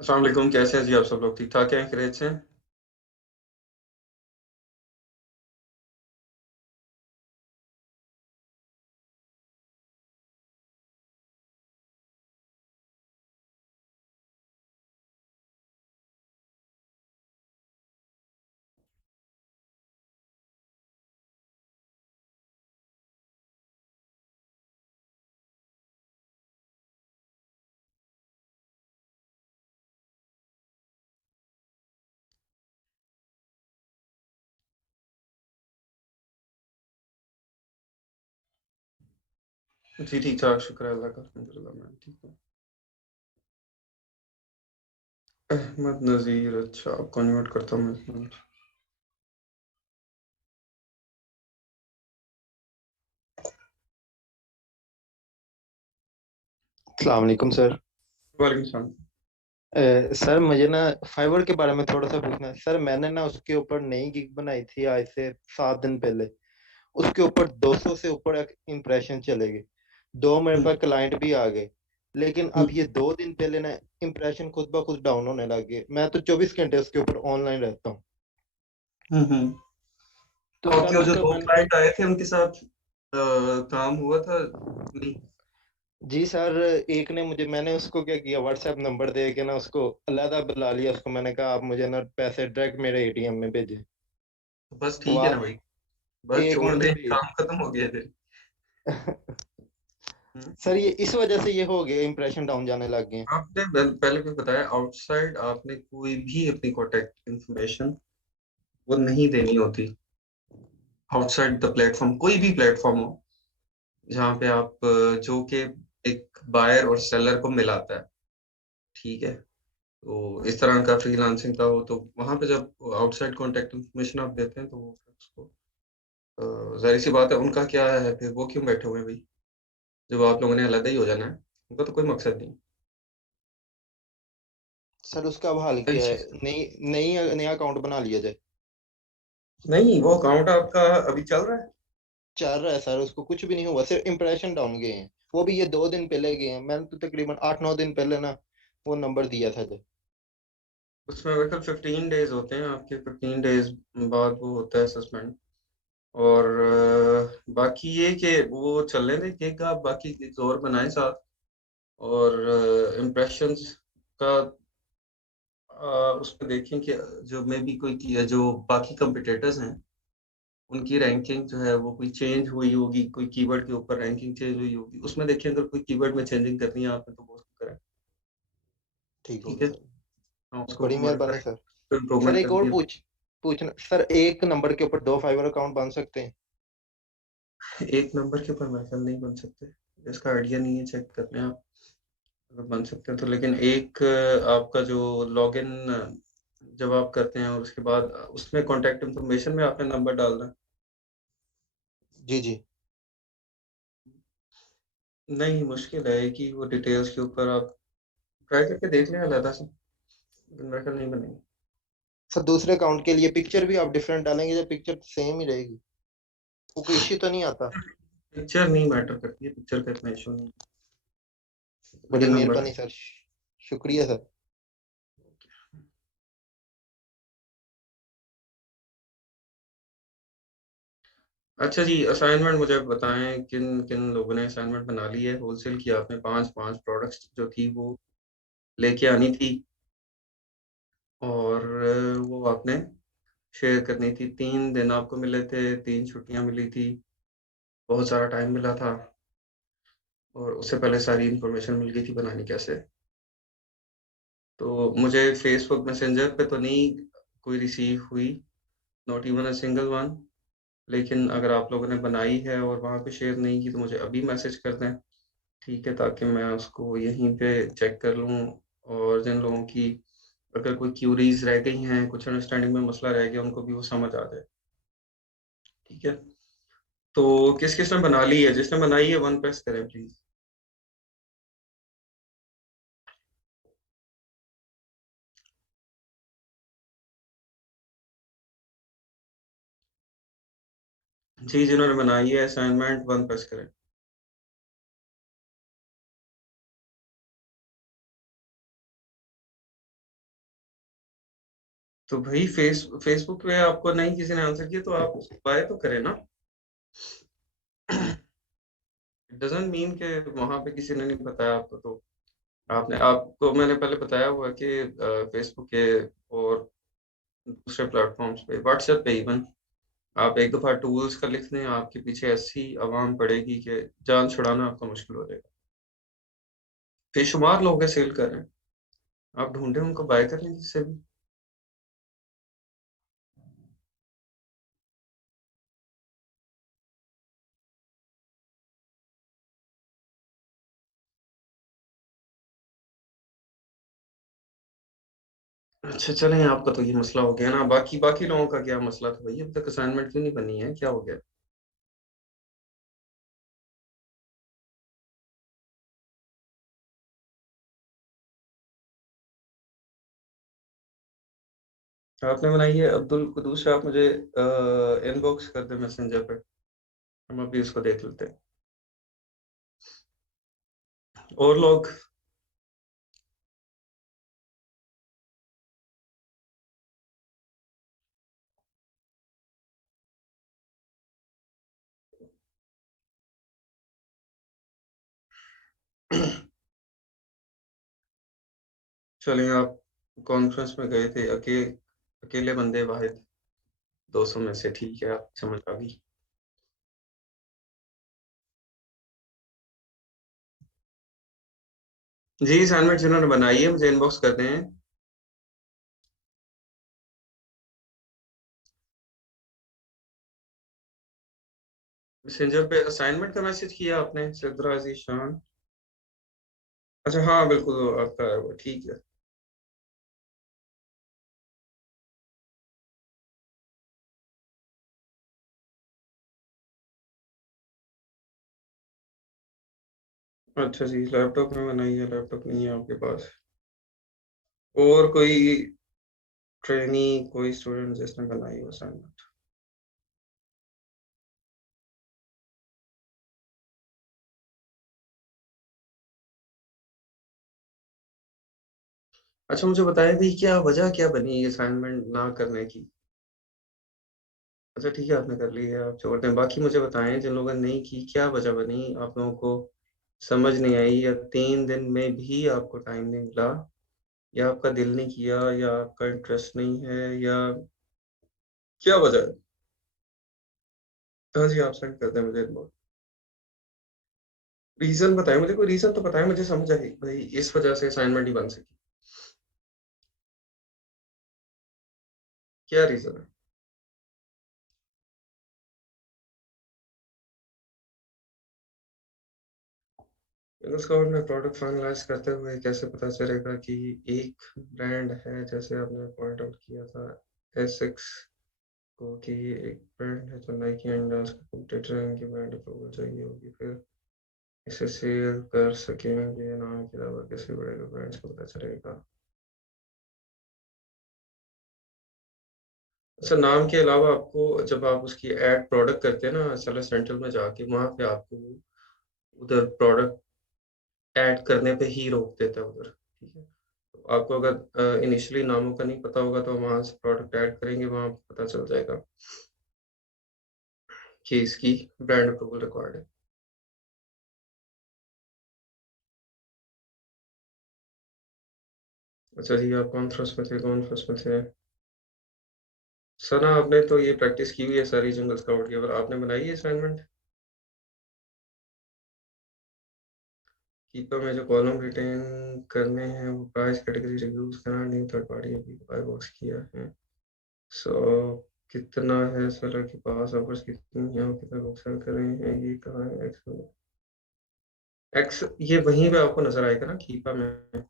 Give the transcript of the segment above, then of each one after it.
अस्सलाम वालेकुम, कैसे हैं जी आप सब लोग? ठीक-ठाक हैं, खैरियत से हैं? जी, ठीक-ठाक, शुक्र है अल्लाह का, अल्हम्दुलिल्लाह मैं ठीक हूँ। अहमद नज़ीर, अच्छा, आपको इन्वाइट करता हूँ मैं, एक मिनट। अस्सलाम वालेकुम सर। वालेकुम सलाम। सर मुझे ना फाइवर के बारे में थोड़ा सा पूछना है सर। मैंने ना उसके ऊपर नई गिग बनाई थी आज से 7 दिन पहले। उसके ऊपर 200 से ऊपर इम्प्रेशन चले गए। दो मेरे हुँ, पास क्लाइंट भी आ गए। लेकिन हुँ, अब ये 2 दिन पहले ना इम्प्रेशन खुद ब खुद डाउन होने लग गए। मैं तो 24 घंटे उसके ऊपर ऑनलाइन रहता हूँ। हुँ, हुँ। तो तो सर आपके वो जो उसका 2 मैंने क्लाइंट आए थे, उनके साथ काम हुआ था? नहीं। जी सर, एक ने मुझे मैंने उसको क्या किया, व्हाट्सएप नंबर दे के ना उसको अलहदा बुला लिया। उसको मैंने कहा आप मुझे ना पैसे डायरेक्ट मेरे एटीएम में भेजें। तो बस तो ठीक है ना आज भाई, बस एक छोड़ मुझे दें, भेज काम खत्म हो गया फिर। हुँ। सर ये इस वजह से ये हो गया, इंप्रेशन डाउन जाने लग गए हैं। आपने पहले भी बताया आउटसाइड आपने कोई भी अपनी कॉन्टैक्ट इन्फॉर्मेशन वो नहीं देनी होती, आउटसाइड द प्लेटफ़ॉर्म कोई भी प्लेटफ़ॉर्म हो, जहाँ पे आप जो कि एक बायर और सेलर को मिलाता है, ठीक है? तो इस तरह का फ्रीलांसिंग का हो तो वहाँ पे जब आउटसाइड कॉन्टैक्ट इन्फॉर्मेशन आप देते हैं तो वो फिर उसको ज़ाहिर-सी बात है उनका क्या है फिर वो क्यों बैठे हुए हैं भई? जब आप लोगों ने अलग ही हो जाना है, उनका तो कोई मकसद नहीं। सर उसका अब हल वही क्या है? चीज़ है। नई नई नया अकाउंट बना लिया जाए। नहीं, वो अकाउंट आपका अभी चल रहा है? चल रहा है सर, उसको कुछ भी नहीं हुआ, सिर्फ इंप्रेशन डाउन गए हैं। वो भी ये 2 दिन पहले गए हैं। मैंने तो तकरीबन 8-9 दिन पहले ना वो नंबर दिया था जब। उसमें मेरे ख़्याल 15 डेज़ होते हैं आपके 15 डेज़ बाद वो होता है सस्पेंड और बाकी ये कि वो चलने दें केक आप बाकी गिग्स और बनाएँ साथ और इम्प्रेशंस का उसमें देखें कि जो मे बी कोई की जो बाकी कॉम्पिटिटर्स हैं, उनकी रैंकिंग जो है वो कोई चेंज हुई होगी, कोई कीवर्ड के ऊपर रैंकिंग चेंज हुई होगी। उसमें देखिए अगर कोई कीवर्ड में चेंजिंग करनी है आपने तो वो उसको करें, ठीक ठीक होगा है? सर। हाँ, उसको बड़ी मेहरबानी मॉडिफाई सर। सर इम्प्रूवमेंट एक करनी और है। पूछना सर, एक नंबर के ऊपर दो फाइवर अकाउंट बन सकते हैं? एक नंबर के ऊपर मेरे ख्याल नहीं बन सकते, इसका आइडिया नहीं है, चेक कर लें आप। अगर बन सकते हैं तो लेकिन एक आपका जो लॉगिन जब आप करते हैं और उसके बाद उसमें कॉन्टैक्ट इन्फॉर्मेशन में आपने नंबर डालना है। जी जी। नहीं, मुश्किल है कि वो डिटेल्स के ऊपर आप ट्राई करके देख लें अलहदा से, लेकिन मेरे ख्याल नहीं बनेगी। सर दूसरे अकाउंट के लिए पिक्चर भी आप डिफरेंट डालेंगे या पिक्चर सेम ही रहेगी? वो कोई इश्यू तो नहीं आता? पिक्चर नहीं मैटर करती है, पिक्चर का इतना इश्यू नहीं है, बड़ी लेकिन नंबर मेहरबानी सर, शुक्रिया सर। अच्छा जी, असाइनमेंट मुझे बताएँ किन-किन लोगों ने असाइनमेंट बना ली है? होलसेल की आपने 5-5 प्रोडक्ट्स जो थी वो लेके आनी थी और वो आपने शेयर करनी थी। 3 दिन आपको मिले थे, 3 छुट्टियाँ मिली थी, बहुत सारा टाइम मिला था और उससे पहले सारी इन्फॉर्मेशन मिल गई थी बनानी कैसे। तो मुझे फ़ेसबुक मैसेंजर पे तो नहीं कोई रिसीव हुई, not even a single one. लेकिन अगर आप लोगों ने बनाई है और वहाँ पे शेयर नहीं की तो मुझे अभी मैसेज कर दें, ठीक है? ताकि मैं उसको यहीं पे चेक कर लूँ और जिन लोगों की अगर कोई क्यूरीज़ रह गई हैं, कुछ अंडरस्टैंडिंग में मसला रह गया, उनको भी वो समझ आ जाए, ठीक है? तो किस-किस ने बना ली है? जिसने बनाई है 1 प्रेस करें प्लीज़। जी, जिन्होंने बनाई है असाइनमेंट 1 प्रेस करें। तो भाई फेसबुक पे आपको नहीं किसी ने आंसर किया तो आप उसको बाय तो करें ना। इट डजंट मीन कि वहां पे किसी ने नहीं बताया आपको तो आपने आपको मैंने पहले बताया हुआ कि फेसबुक के और दूसरे प्लेटफॉर्म्स पे व्हाट्सएप पे इवन आप एक दफा टूल्स का लिख दें आपके पीछे ऐसी आवाम पड़ेगी कि जान छुड़ाना आपका मुश्किल हो जाएगा। बेशुमार लोग हैं सेल कर रहे हैं। आप ढूंढे उनको बाय कर लें किसी से भी। अच्छा चलें आपका तो ये मसला हो गया ना बाकी बाकी लोगों का क्या मसला था भाई अब तक असाइनमेंट क्यों नहीं बनी है क्या हो गया। आपने बनाई है अब्दुल कुदूस आप मुझे इनबॉक्स कर दे मैसेंजर पे हम अभी इसको देख लेते हैं। और लोग चलिए आप कॉन्फ्रेंस में गए थे अकेले बंदे वाहिद 200 में से ठीक है आप समझ आ गई। जी असाइनमेंट जिन्होंने बनाई है मुझे इनबॉक्स कर दें। मैसेंजर पे असाइनमेंट का मैसेज किया आपने सदरा अजीज शान। अच्छा हाँ बिल्कुल आपका है वो ठीक है। अच्छा जी लैपटॉप में बनाई है लैपटॉप नहीं है आपके पास। और कोई ट्रेनी कोई स्टूडेंट जिसने बनाई हो असाइनमेंट। अच्छा मुझे बताया भी क्या वजह क्या बनी असाइनमेंट ना करने की। अच्छा ठीक है आपने कर ली है आप छोड़ दें बाकी मुझे बताएं जिन लोगों ने नहीं की क्या वजह बनी आप लोगों को समझ नहीं आई या 3 दिन में भी आपको टाइम नहीं मिला या आपका दिल नहीं किया या आपका इंटरेस्ट नहीं है या क्या वजह है। हाँ जी आप सेंड कर दें मुझे रीजन बताएं मुझे कोई रीजन तो बताएं मुझे समझ आई भाई इस वजह से असाइनमेंट ही बन सकी। क्या रीजन है। उसका में प्रोडक्ट फाइनलाइज करते हुए कैसे पता चलेगा कि एक ब्रांड है जैसे आपने पॉइंट आउट किया था एसिक्स को कि ये एक ब्रांड है जो नाइकी एंडास का कंपटीटर है इनकी ब्रांड अप्रूवल चाहिए होगी फिर इसे सेल कर सकेंगे नाम के अलावा कैसे बढ़ेगा ब्रांड्स को पता चलेगा। अच्छा नाम के अलावा आपको जब आप उसकी एड प्रोडक्ट करते हैं ना सेलर सेंट्रल में जाके वहां पे आपको उधर प्रोडक्ट ऐड करने पे ही रोक देता है उधर ठीक है। तो आपको अगर इनिशियली नामों का नहीं पता होगा तो वहां से प्रोडक्ट ऐड करेंगे वहां पता चल जाएगा कि इसकी ब्रांड अप्रूवल रिक्वायर्ड है। अच्छा जी आप कौन थ्रस्ट में थे कौन फर्स्ट में थे। सना आपने तो ये प्रैक्टिस की हुई है सारी जंगल स्काउट की पर आपने बनाई है असाइनमेंट। कीपर में जो कॉलम रिटेन करने हैं वो प्राइस कैटेगरी रिव्यूज करना नहीं थर्ड पार्टी अभी बाय बॉक्स किया है। सो कितना है सेलर के पास ऑफर्स कितनी है और कितना लोग सेल कर रहे हैं ये कहाँ है एक्स एक्स ये वहीं पे आपको नजर आएगा ना कीपा में।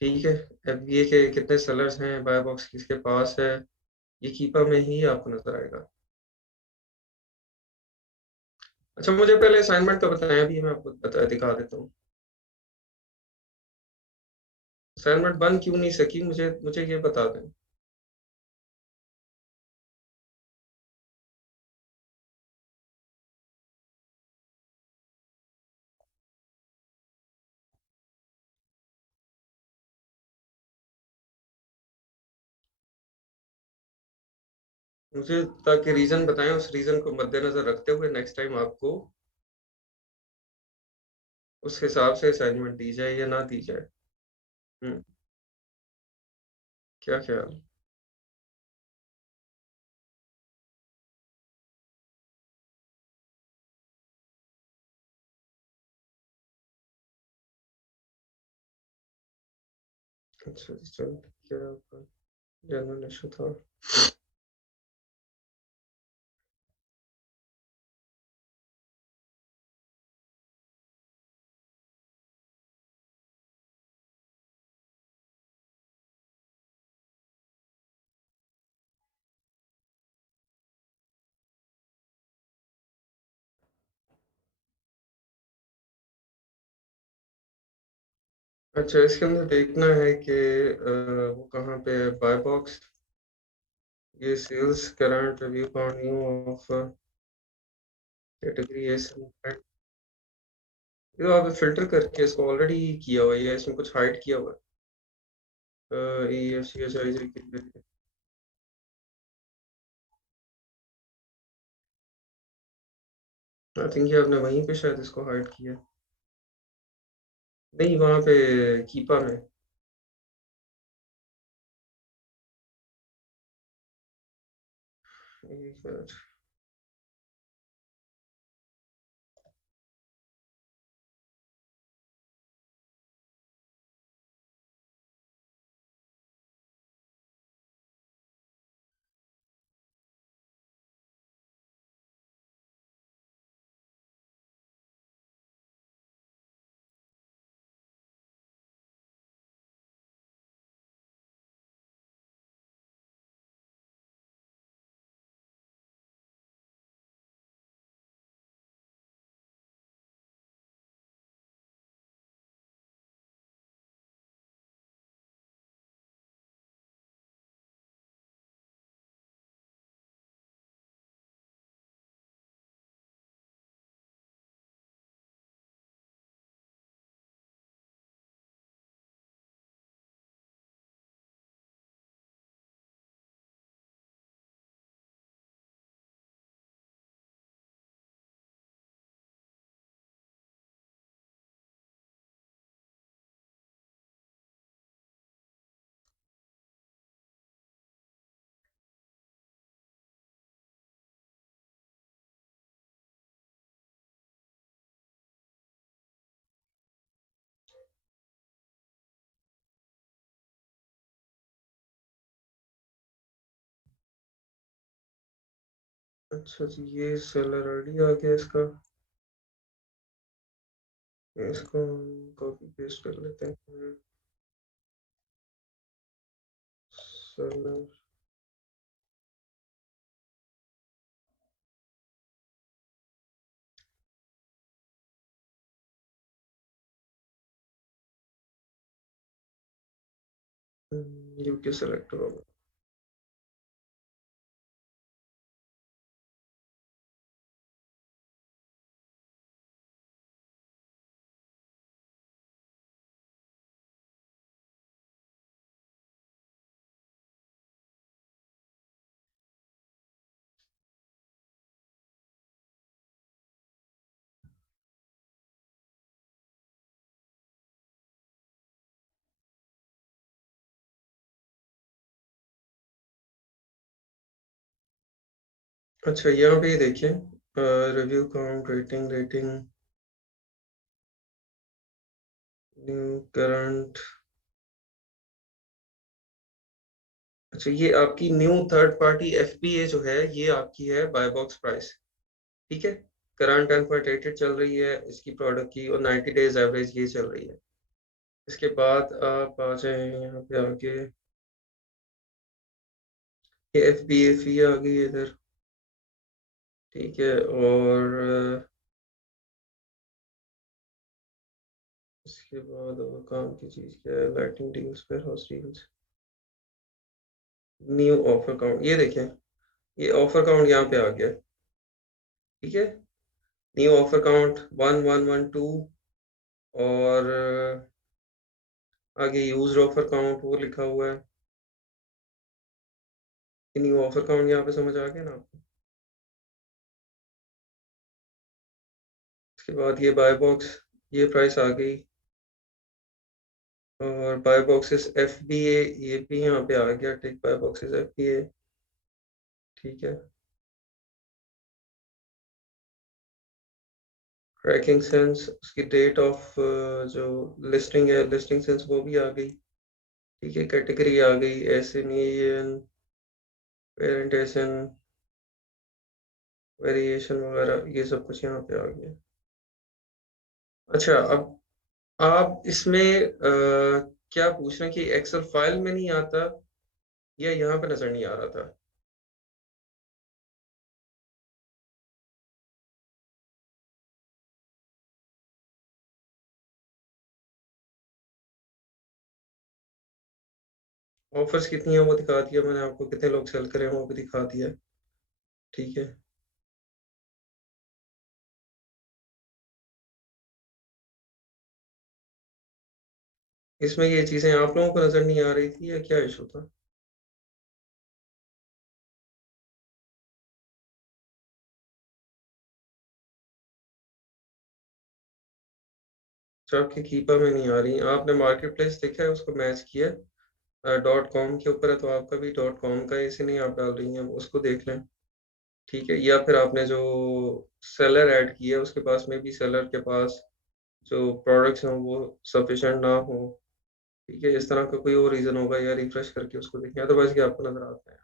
ठीक है अब ये के कितने सेलर्स हैं बाय बॉक्स किसके पास है ये कीपा में ही आपको नजर आएगा। अच्छा मुझे पहले असाइनमेंट का बताया भी मैं आपको दिखा देता हूँ। असाइनमेंट बन क्यों नहीं सकी मुझे मुझे ये बता दें। मुझे ताकि रीज़न बताएँ, उस रीज़न को मद्देनज़र रखते हुए नेक्स्ट टाइम आपको उस हिसाब से असाइनमेंट दी जाए या ना दी जाए। हुँ, क्या ख़्याल? अच्छा जी, चलो ठीक है आपका जनरल इश्यू था। अच्छा, इसके अंदर देखना है कि वो कहाँ पे है बाय बॉक्स, ये sales current review new of category एस ये तो आप फ़िल्टर करके इसको ऑलरेडी किया हुआ है या इसमें कुछ हाइड किया हुआ है? EFCHIJ के लिए आई थिंक ये आपने वहीं पे शायद इसको हाइड किया है। नहीं, वहाँ पे कीपा में। एक मिनट। अच्छा जी, ये सेलर आईडी आ गया इसका। इसको हम कॉपी पेस्ट कर लेते हैं। सेलर यूके सेलेक्ट होगा। अच्छा, यहाँ पे ये देखिए review count, rating, new current. अच्छा, ये आपकी न्यू थर्ड पार्टी एफपीए जो है, ये आपकी है बाय बॉक्स प्राइस, ठीक है? करंट 10.88 चल रही है इसकी प्रोडक्ट की और 90 डेज़ एवरेज ये चल रही है। इसके बाद आप आ जाएँ यहाँ पे आगे, ये एफपीए फी आ गई है इधर, ठीक है? और इसके बाद और काम की चीज़ क्या है? Lighting deals, warehouse deals, new offer count, ये देखें, ये ऑफर काउंट यहाँ पे आ गया, ठीक है? न्यू ऑफर काउंट 1112 और आगे यूज्ड ऑफर काउंट वो लिखा हुआ है। कि न्यू ऑफर काउंट यहाँ पे समझ आ गया ना आपको? उसके बाद ये बाय बॉक्स, ये प्राइस आ गई, और बाय बॉक्सेस एफबीए ये भी यहाँ पे आ गया, टेक बाय बॉक्सेस एफबीए, ठीक है। ट्रैकिंग सेंस, उसकी डेट ऑफ जो लिस्टिंग है, लिस्टिंग सेंस वो भी आ गई, ठीक है। कैटेगरी आ गई, एसएन, पेरेंटेशन, वेरिएशन वगैरह, ये सब कुछ यहाँ पे आ गया। अच्छा, अब आप इसमें क्या पूछ रहे हैं कि एक्सेल फाइल में नहीं आता या यहाँ पे नजर नहीं आ रहा था? ऑफर्स कितनी है वो दिखा दिया मैंने आपको, कितने लोग सेल करे हैं वो भी दिखा दिया, ठीक है। इसमें ये चीजें आप लोगों को नजर नहीं आ रही थी या क्या इशू था? जो आपकी कीपा में नहीं आ रही, आपने मार्केट प्लेस देखा है, उसको मैच किया है, डॉट कॉम के ऊपर है तो आपका भी डॉट कॉम का इसी नहीं आप डाल रही हैं, उसको देख लें, ठीक है। या फिर आपने जो सेलर ऐड किया है उसके पास में भी सेलर के पास जो प्रोडक्ट्स हैं वो सफिशिएंट ना हो, ठीक है। इस तरह का कोई और रीजन होगा, या रिफ्रेश करके उसको देखें, अदरवाइज क्या आपको नजर आता है?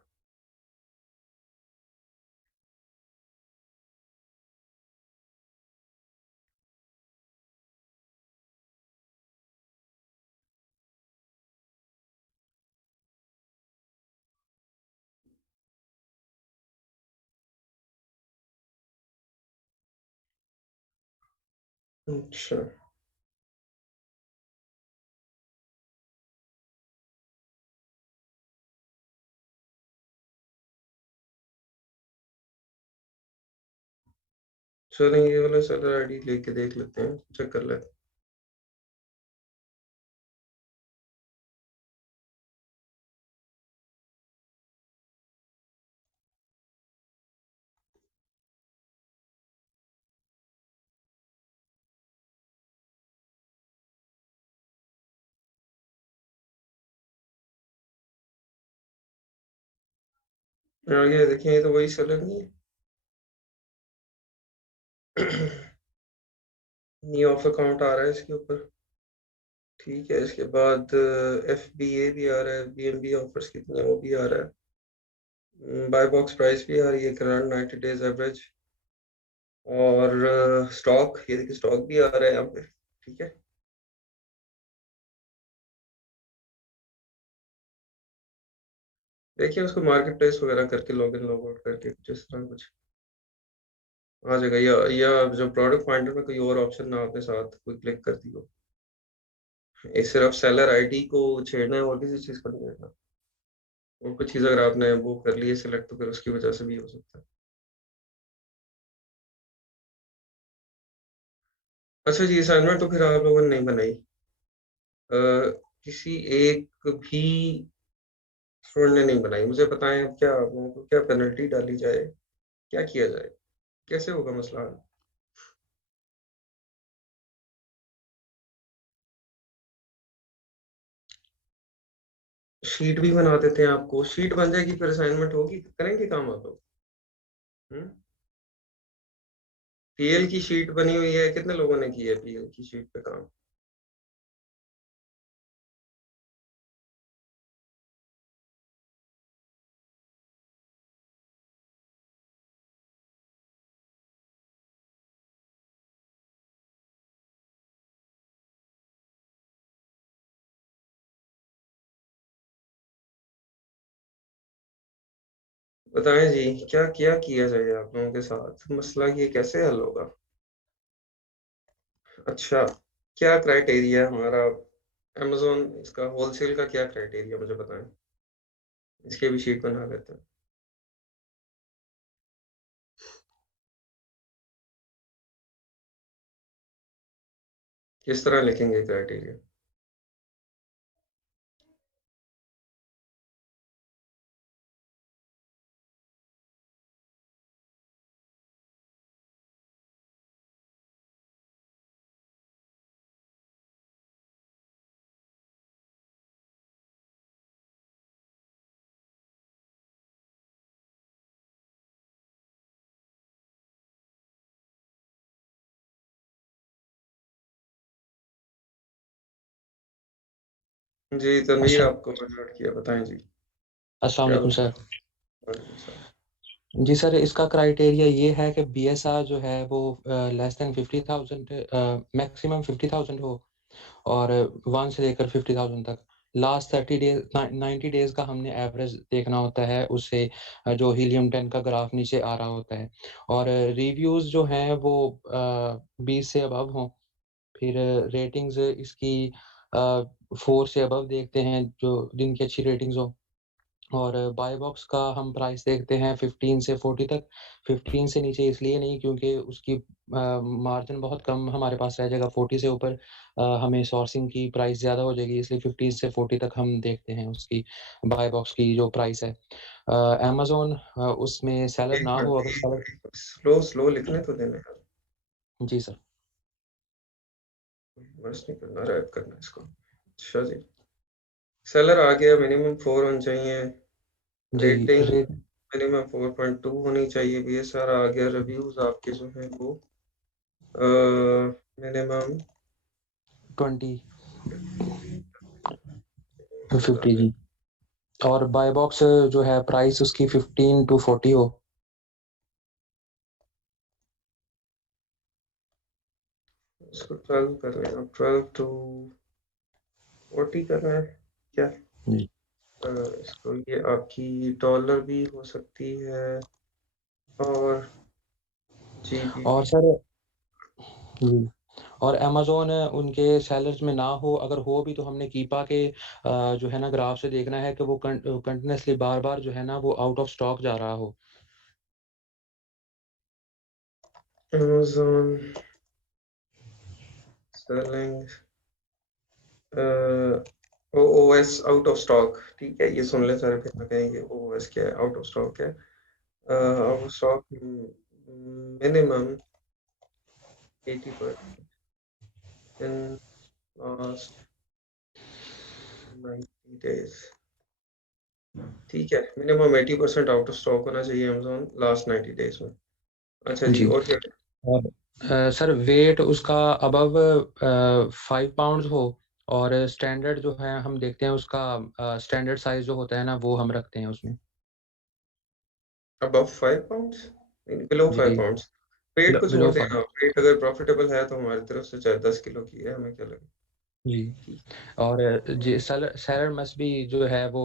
अच्छा, चलें ये वाला सेलर आईडी लेके देख लेते हैं, चेक कर लेते हैं। आगे देखें, ये तो वही सेलर नहीं है। न्यू ऑफर काउंट आ रहा है इसके ऊपर, ठीक है। इसके बाद एफ बी ए भी आ रहा है, बी एम बी ऑफर्स कितने हैं वो भी आ रहा है, बाय बॉक्स प्राइस भी आ रही है, करंट 90 डेज एवरेज, और स्टॉक, ये देखिए स्टॉक भी आ रहा है यहाँ पे, ठीक है। देखिए उसको मार्केट प्लेस वगैरह करके लॉग इन लॉग आउट करके जिस तरह कुछ आ जाएगा, या जो प्रोडक्ट फाइंडर में कोई और ऑप्शन ना आपने साथ कोई क्लिक कर दी हो, ये सिर्फ सेलर आईडी को छेड़ना है और किसी चीज को नहीं करना। और कुछ चीज अगर आपने वो कर ली है सिलेक्ट तो फिर उसकी वजह से भी हो सकता है। अच्छा जी, असाइनमेंट तो फिर आप लोगों ने नहीं बनाई, किसी एक भी स्टूडेंट ने नहीं बनाई, मुझे बताएं अब क्या आप लोगों को क्या पेनल्टी डाली जाए, क्या किया जाए, कैसे होगा मसला? शीट भी बना देते हैं, आपको शीट बन जाएगी फिर असाइनमेंट होगी, करेंगे काम आप लोग? हम्म। पीएल की शीट बनी हुई है, कितने लोगों ने की है पीएल की शीट पे काम? बताएं जी, क्या क्या किया जाए आप लोगों के साथ, मसला ये कैसे हल होगा? अच्छा, क्या क्राइटेरिया है हमारा? अमेजोन इसका होलसेल का क्या क्राइटेरिया मुझे बताएं, इसके भी शीट बना लेते हैं। किस तरह लिखेंगे क्राइटेरिया? जी, तनवीर अच्छा, आपको मैंने ऐड किया, बताएँ जी, अस्सलाम क्या वालेकुम हुआ? सर। वालेकुम सलाम। जी सर, इसका क्राइटेरिया ये है कि बीएसआर जो है वो लेस देन 50,000 मैक्सिमम 50,000 हो और 1 से लेकर 50,000 तक। लास्ट 30 डेज़ 90 डेज़ का हमने एवरेज देखना होता है, उससे जो हीलियम 10 का ग्राफ नीचे आ रहा होता है और रिव्यूज़ जो हैं वो 20 से अबव हों। फिर रेटिंग्स इसकी 4 से अबव देखते हैं, जो जिनकी अच्छी रेटिंग्स हो। और बाय बॉक्स का हम प्राइस देखते हैं 15 से 40 तक। 15 से नीचे इसलिए नहीं क्योंकि उसकी मार्जिन बहुत कम हमारे पास रह जाएगा। 40 से ऊपर हमें सोर्सिंग की प्राइस ज़्यादा हो जाएगी, इसलिए 15 से 40 तक हम देखते हैं उसकी बाय बॉक्स की जो प्राइस है। अमेज़न उसमें सेलर एक ना हो, मिनट, अगर एक सेलर। मिनट, स्लो लिखने तो देना यार, जी सर। बस नहीं करना, रैप करना है इसको। अच्छा जी, सेलर आ गया, मिनिमम 4 होने चाहिए, जी, रेटिंग रेट मिनिमम 4.2 होनी चाहिए, बीएसआर आ गया, रिव्यूज़ आपके जो हैं वो मिनिमम 20 आ 50 गया। जी। और बाय बॉक्स जो है प्राइस उसकी 15 टू 40 हो। इसको 12 कर रहे हैं, 12 टू 40 कर रहे हैं क्या? जी। इसको ये आपकी डॉलर भी हो सकती है और और जीबीपी। सर जी। और अमेज़न उनके सेलर्स में ना हो, अगर हो भी तो हमने कीपा के जो है ना ग्राफ से देखना है कि वो कंटीन्यूअसली बार-बार जो है ना वो आउट ऑफ स्टॉक जा रहा हो। Amazon selling OOS out of stock, ठीक है, ये सुन ले सारे, फिर मैं कहेंगे ओओएस क्या है, आउट ऑफ स्टॉक है। Out of stock minimum 80% in last 90 days, ठीक है, मिनिमम 80% आउट ऑफ स्टॉक होना चाहिए अमेज़न लास्ट 90 डेज में। अच्छा जी, जी। और क्या? और सर वेट उसका अबव 5 पाउंड्स हो और स्टैंडर्ड जो है हम देखते हैं उसका स्टैंडर्ड साइज़ जो होता है ना वो हम रखते हैं उसमें। अबव 5 पाउंड्स, बिलो 5 जी, पाउंड्स। वेट को छोड़ बिलो 5। देना, वेट अगर प्रॉफिटेबल है तो हमारी तरफ से चाहे 10 किलो की है, हमें क्या लगे। जी। ठीक। और जी सेलर सेलर मस्ट बी जो है वो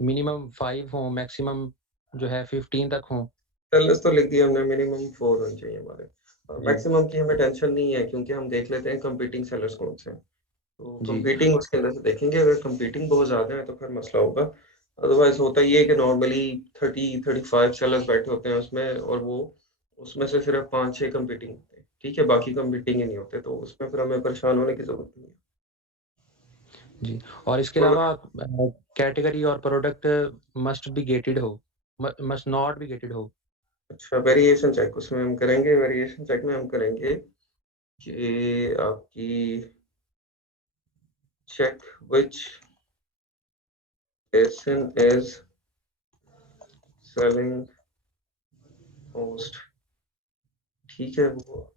मिनिमम 5 हो, मैक्सिमम जो है 15 तक हो। सेलर्स तो लिख दिया हमने, मिनिमम 4 होने चाहिए हमारे, और जी, मैक्सिमम की हमें टेंशन नहीं है क्योंकि हम देख लेते हैं कंपीटिंग सेलर्स कौन से हैं। तो जी। कंपीटिंग उसके अंदर से देखेंगे, अगर कंपीटिंग बहुत ज़्यादा है तो फिर मसला होगा। अदरवाइज़ होता ये है कि नॉर्मली 30-35 सेलर्स बैठे होते हैं उसमें, और वो उसमें से सिर्फ 5-6 कंपीटिंग होते हैं। ठीक है, बाकी कंपीटिंग ही नहीं होते, तो उसमें फिर हमें परेशान होने की ज़रूरत नहीं है। जी, और इसके और अलावा कैटेगरी और प्रोडक्ट मस्ट बी गेटेड हो, मस्ट नॉट बी गेटेड हो। अच्छा, वेरिएशन चेक उसमें हम करेंगे, वेरिएशन चेक में हम करेंगे कि आपकी check which ASIN is selling most, ठीक है, वो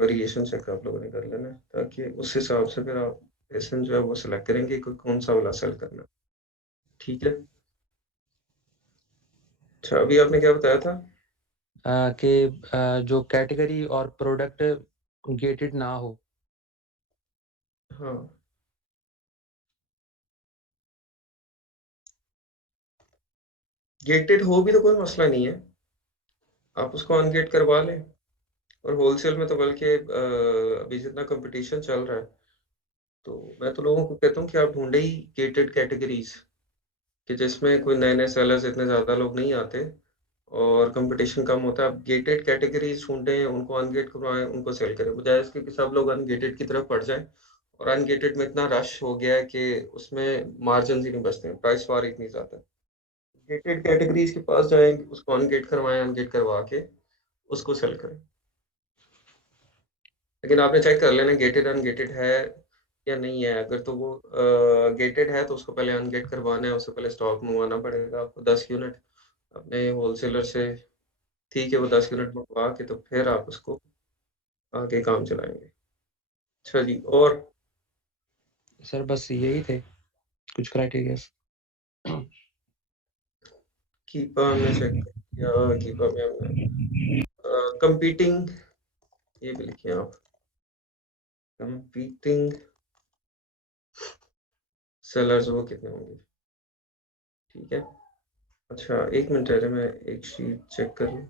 वेरिएशन चेक आप लोगों ने कर लेना है, ताकि उस हिसाब से फिर आप एसन जो है वो सिलेक्ट करेंगे कि कौन सा वाला सेल करना है, ठीक है। अच्छा, अभी आपने क्या बताया था? कि जो कैटेगरी और प्रोडक्ट गेटेड ना हो। हाँ, गेटेड हो भी तो कोई मसला नहीं है, आप उसको अनगेट करवा लें। और होलसेल में तो बल्कि अभी जितना कंपटीशन चल रहा है, तो मैं तो लोगों को कहता हूँ कि आप ढूंढे ही गेटेड कैटेगरीज, कि जिसमें कोई नए नए सेलर्स इतने ज़्यादा लोग नहीं आते और कंपटीशन कम होता है। आप गेटेड कैटेगरीज ढूंढें, उनको अनगेट करवाएं, उनको सेल करें, बजाय इसके कि सब लोग अनगेटेड की तरफ बढ़ जाएं। और अनगेटेड में इतना रश हो गया है कि उसमें मार्जिन ही नहीं बचते हैं, प्राइस वार इतनी ज़्यादा है। गेटेड कैटेगरीज के पास जाएं, उसको अनगेट करवाएं, अनगेट करवा के उसको सेल करें। लेकिन आपने चेक कर लेना गेटेड अनगेटेड है या नहीं है। अगर तो वो गेटेड है तो उसको पहले अनगेट करवाना है, उससे पहले स्टॉक मंगवाना पड़ेगा आपको 10 यूनिट अपने होलसेलर से, ठीक है, वो 10 यूनिट मंगवा के तो फिर आप उसको आगे काम चलाएंगे। अच्छा जी, और सर बस यही थे कुछ क्राइटेरियाज। कीपा हमने चेक किया, कीपा में हमने कंपीटिंग, ये भी लिखिए आप, कंपीटिंग सेलर्स वो कितने होंगे, ठीक है। अच्छा एक मिनट रहे, मैं एक शीट चेक कर लूँ।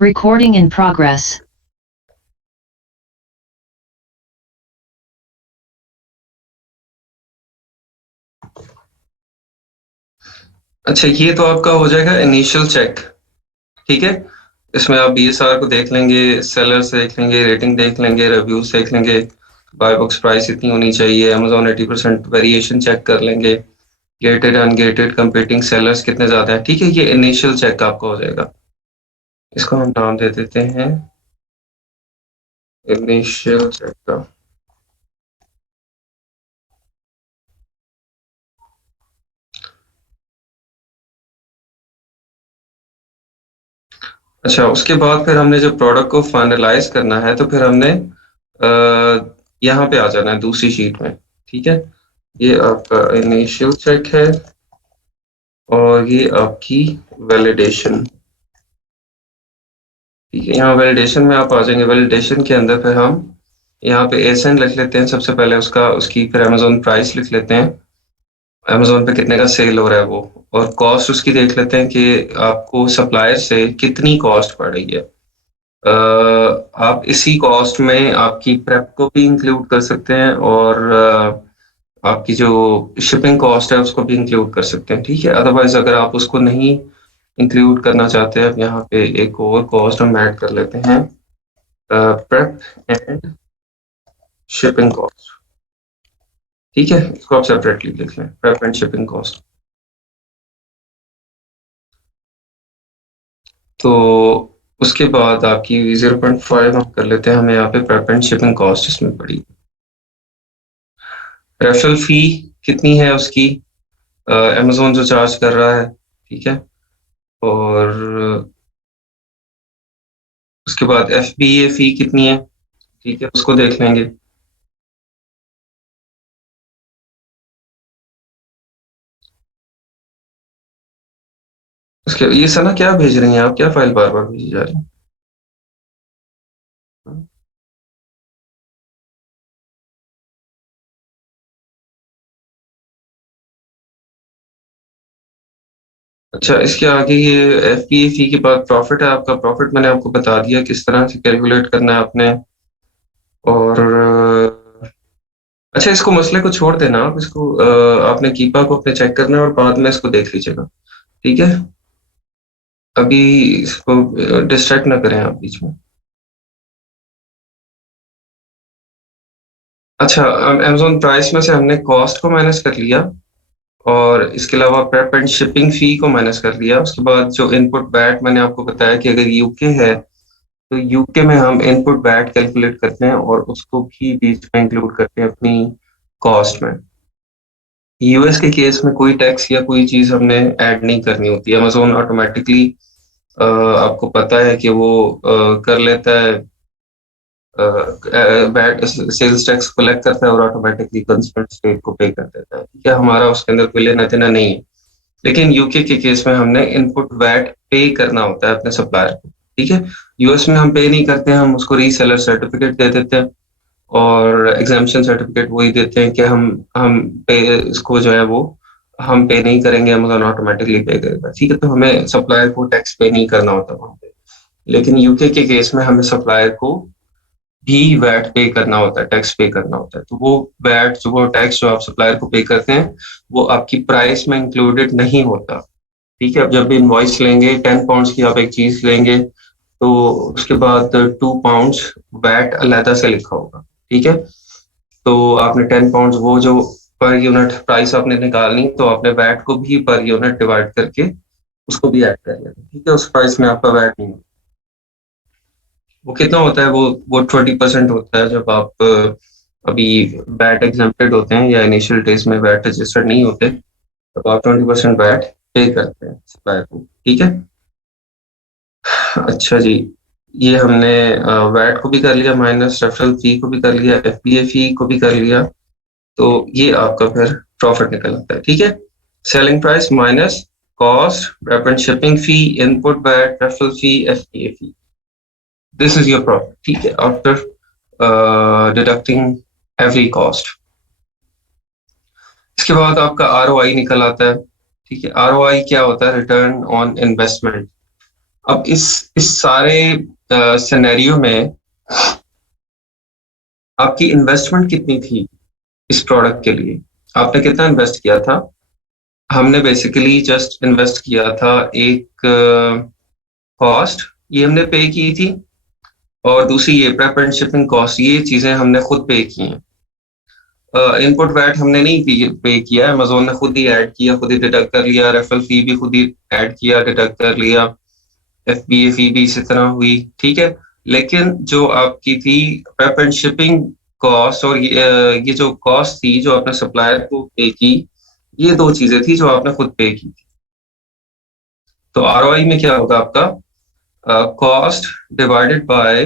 Recording in progress. अच्छा ये तो आपका हो जाएगा इनिशियल चेक, ठीक है। इसमें आप बीएसआर को देख लेंगे, सेलर्स देख लेंगे, रेटिंग देख लेंगे, रिव्यूज देख लेंगे, बाय बॉक्स प्राइस इतनी होनी चाहिए, अमेजोन 80% वेरिएशन चेक कर लेंगे, गेटेड अनगेटेड कंपीटिंग सेलर्स कितने ज्यादा है, ठीक है। ये इनिशियल चेक आपका हो जाएगा। इसको हम नाम दे देते हैं इनिशियल चेक का। अच्छा उसके बाद फिर हमने जब प्रोडक्ट को फाइनलाइज करना है तो फिर हमने यहाँ पे आ जाना है दूसरी शीट में, ठीक है। ये आपका इनिशियल चेक है और ये आपकी वैलिडेशन, ठीक है। यहाँ वैलिडेशन में आप आ जाएंगे, वैलिडेशन के अंदर फिर हम यहाँ पे एसेंट लिख लेते हैं सबसे पहले, उसका उसकी फिर अमेजोन प्राइस लिख लेते हैं। अमेजोन पे कितने का सेल हो रहा है वो, और कॉस्ट उसकी देख लेते हैं कि आपको सप्लायर से कितनी कॉस्ट पड़ रही है। आप इसी कॉस्ट में आपकी प्रेप को भी इंक्लूड कर सकते हैं, और आपकी जो शिपिंग कॉस्ट है उसको भी इंक्लूड कर सकते हैं, ठीक है। अदरवाइज अगर आप उसको नहीं इंक्लूड करना चाहते हैं, अब यहाँ पे एक और कॉस्ट हम ऐड कर लेते हैं, प्रेप एंड शिपिंग कॉस्ट, ठीक है। इसको आप सेपरेटली लिख लें, प्रेप एंड शिपिंग कॉस्ट। तो उसके बाद आपकी 0.5 हम कर लेते हैं, हमें यहाँ पे प्रेप एंड शिपिंग कॉस्ट इसमें पड़ी। रेफरल फी कितनी है उसकी, अमेजोन जो चार्ज कर रहा है, ठीक है। और उसके बाद FBA फी कितनी है, ठीक है, उसको देख लेंगे। उसके ये सना क्या भेज रही हैं आप, क्या फाइल बार बार भेजी जा रही है? अच्छा, इसके आगे ये FBA फी के बाद प्रॉफिट है आपका। प्रॉफिट मैंने आपको बता दिया किस तरह से कैलकुलेट करना है आपने। और अच्छा, इसको मसले को छोड़ देना आप, इसको आपने कीपा को अपने चेक करना है और बाद में इसको देख लीजिएगा, ठीक है। अभी इसको डिस्ट्रैक्ट ना करें आप बीच में। अच्छा, अमेजोन प्राइस में से हमने कॉस्ट को माइनस कर लिया, और इसके अलावा प्रेप एंड शिपिंग फी को माइनस कर लिया। उसके बाद जो इनपुट बैट मैंने आपको बताया कि अगर यूके है तो यूके में हम इनपुट बैट कैलकुलेट करते हैं और उसको भी बीच में इंक्लूड करते हैं अपनी कॉस्ट में। यूएस के केस में कोई टैक्स या कोई चीज हमने ऐड नहीं करनी होती। अमेजोन ऑटोमेटिकली आपको पता है कि वो कर लेता है, बैट सेल्स टैक्स कलेक्ट करता है और ऑटोमेटिकली कंज्यूमर स्टेट को पे कर देता है, ठीक है। हमारा उसके अंदर कोई लेना देना नहीं है। लेकिन यूके के केस में हमने इनपुट वैट पे करना होता है अपने सप्लायर को, ठीक है। यूएस में हम पे नहीं करते हैं, हम उसको रीसेलर सर्टिफिकेट दे देते हैं, और एग्जाम्पशन सर्टिफिकेट वही देते हैं कि हम पे, इसको जो है वो हम पे नहीं करेंगे, अमेजोन ऑटोमेटिकली पे करेगा, ठीक है। तो हमें सप्लायर को टैक्स पे नहीं करना होता वहां पे। लेकिन यूके के केस में हमें सप्लायर को भी वैट पे करना होता है, टैक्स पे करना होता है। तो वो वैट जो वो टैक्स जो आप सप्लायर को पे करते हैं वो आपकी प्राइस में इंक्लूडेड नहीं होता, ठीक है। अब जब भी इनवॉइस लेंगे 10 पाउंड्स की, आप एक चीज लेंगे तो उसके बाद 2 पाउंड्स वैट अलहदा से लिखा होगा, ठीक है। तो आपने 10 पाउंड्स वो जो पर यूनिट प्राइस आपने निकालनी, तो आपने वैट को भी पर यूनिट डिवाइड करके उसको भी ऐड कर लेना, ठीक है। उस प्राइस में आपका वैट नहीं होता। वो कितना होता है, वो 20% होता है जब आप अभी वैट एग्जेम्प्टेड होते हैं या इनिशियल डेज में वैट रजिस्टर्ड नहीं होते, तब आप 20% वैट पे करते हैं सप्लायर को, ठीक है। अच्छा जी, ये हमने वैट को भी कर लिया, माइनस रेफरल फी को भी कर लिया, FBA फी को भी कर लिया। तो ये आपका फिर प्रॉफिट निकल आता है, ठीक है। Selling price minus cost, referral shipping fee, input VAT, referral fee, FBA fee, this is your profit, ठीक है, आफ्टर डिडक्टिंग एवरी कॉस्ट। इसके बाद आपका ROI निकल आता है, ठीक है। ROI क्या होता है, रिटर्न ऑन इन्वेस्टमेंट। अब इस सारे सिनेरियो में आपकी इन्वेस्टमेंट कितनी थी इस प्रोडक्ट के लिए, आपने कितना इन्वेस्ट किया था। हमने बेसिकली जस्ट इन्वेस्ट किया था एक कॉस्ट, ये हमने पे की थी, और दूसरी ये प्रेप एंड शिपिंग कॉस्ट, ये चीजें हमने खुद पे की हैं। इनपुट वैट हमने नहीं पे किया, अमेजोन ने खुद ही ऐड किया, खुद ही डिडक्ट कर लिया। रेफरल फी भी खुद ही ऐड किया, डिडक्ट कर लिया। FBA फी भी इसी तरह हुई, ठीक है। लेकिन जो आपकी थी प्रेप एंड शिपिंग कॉस्ट, और ये जो कॉस्ट थी जो आपने सप्लायर को पे की, ये दो चीजें थी जो आपने खुद पे की थी। तो ROI में क्या होगा आपका, कॉस्ट डिवाइडेड बाय,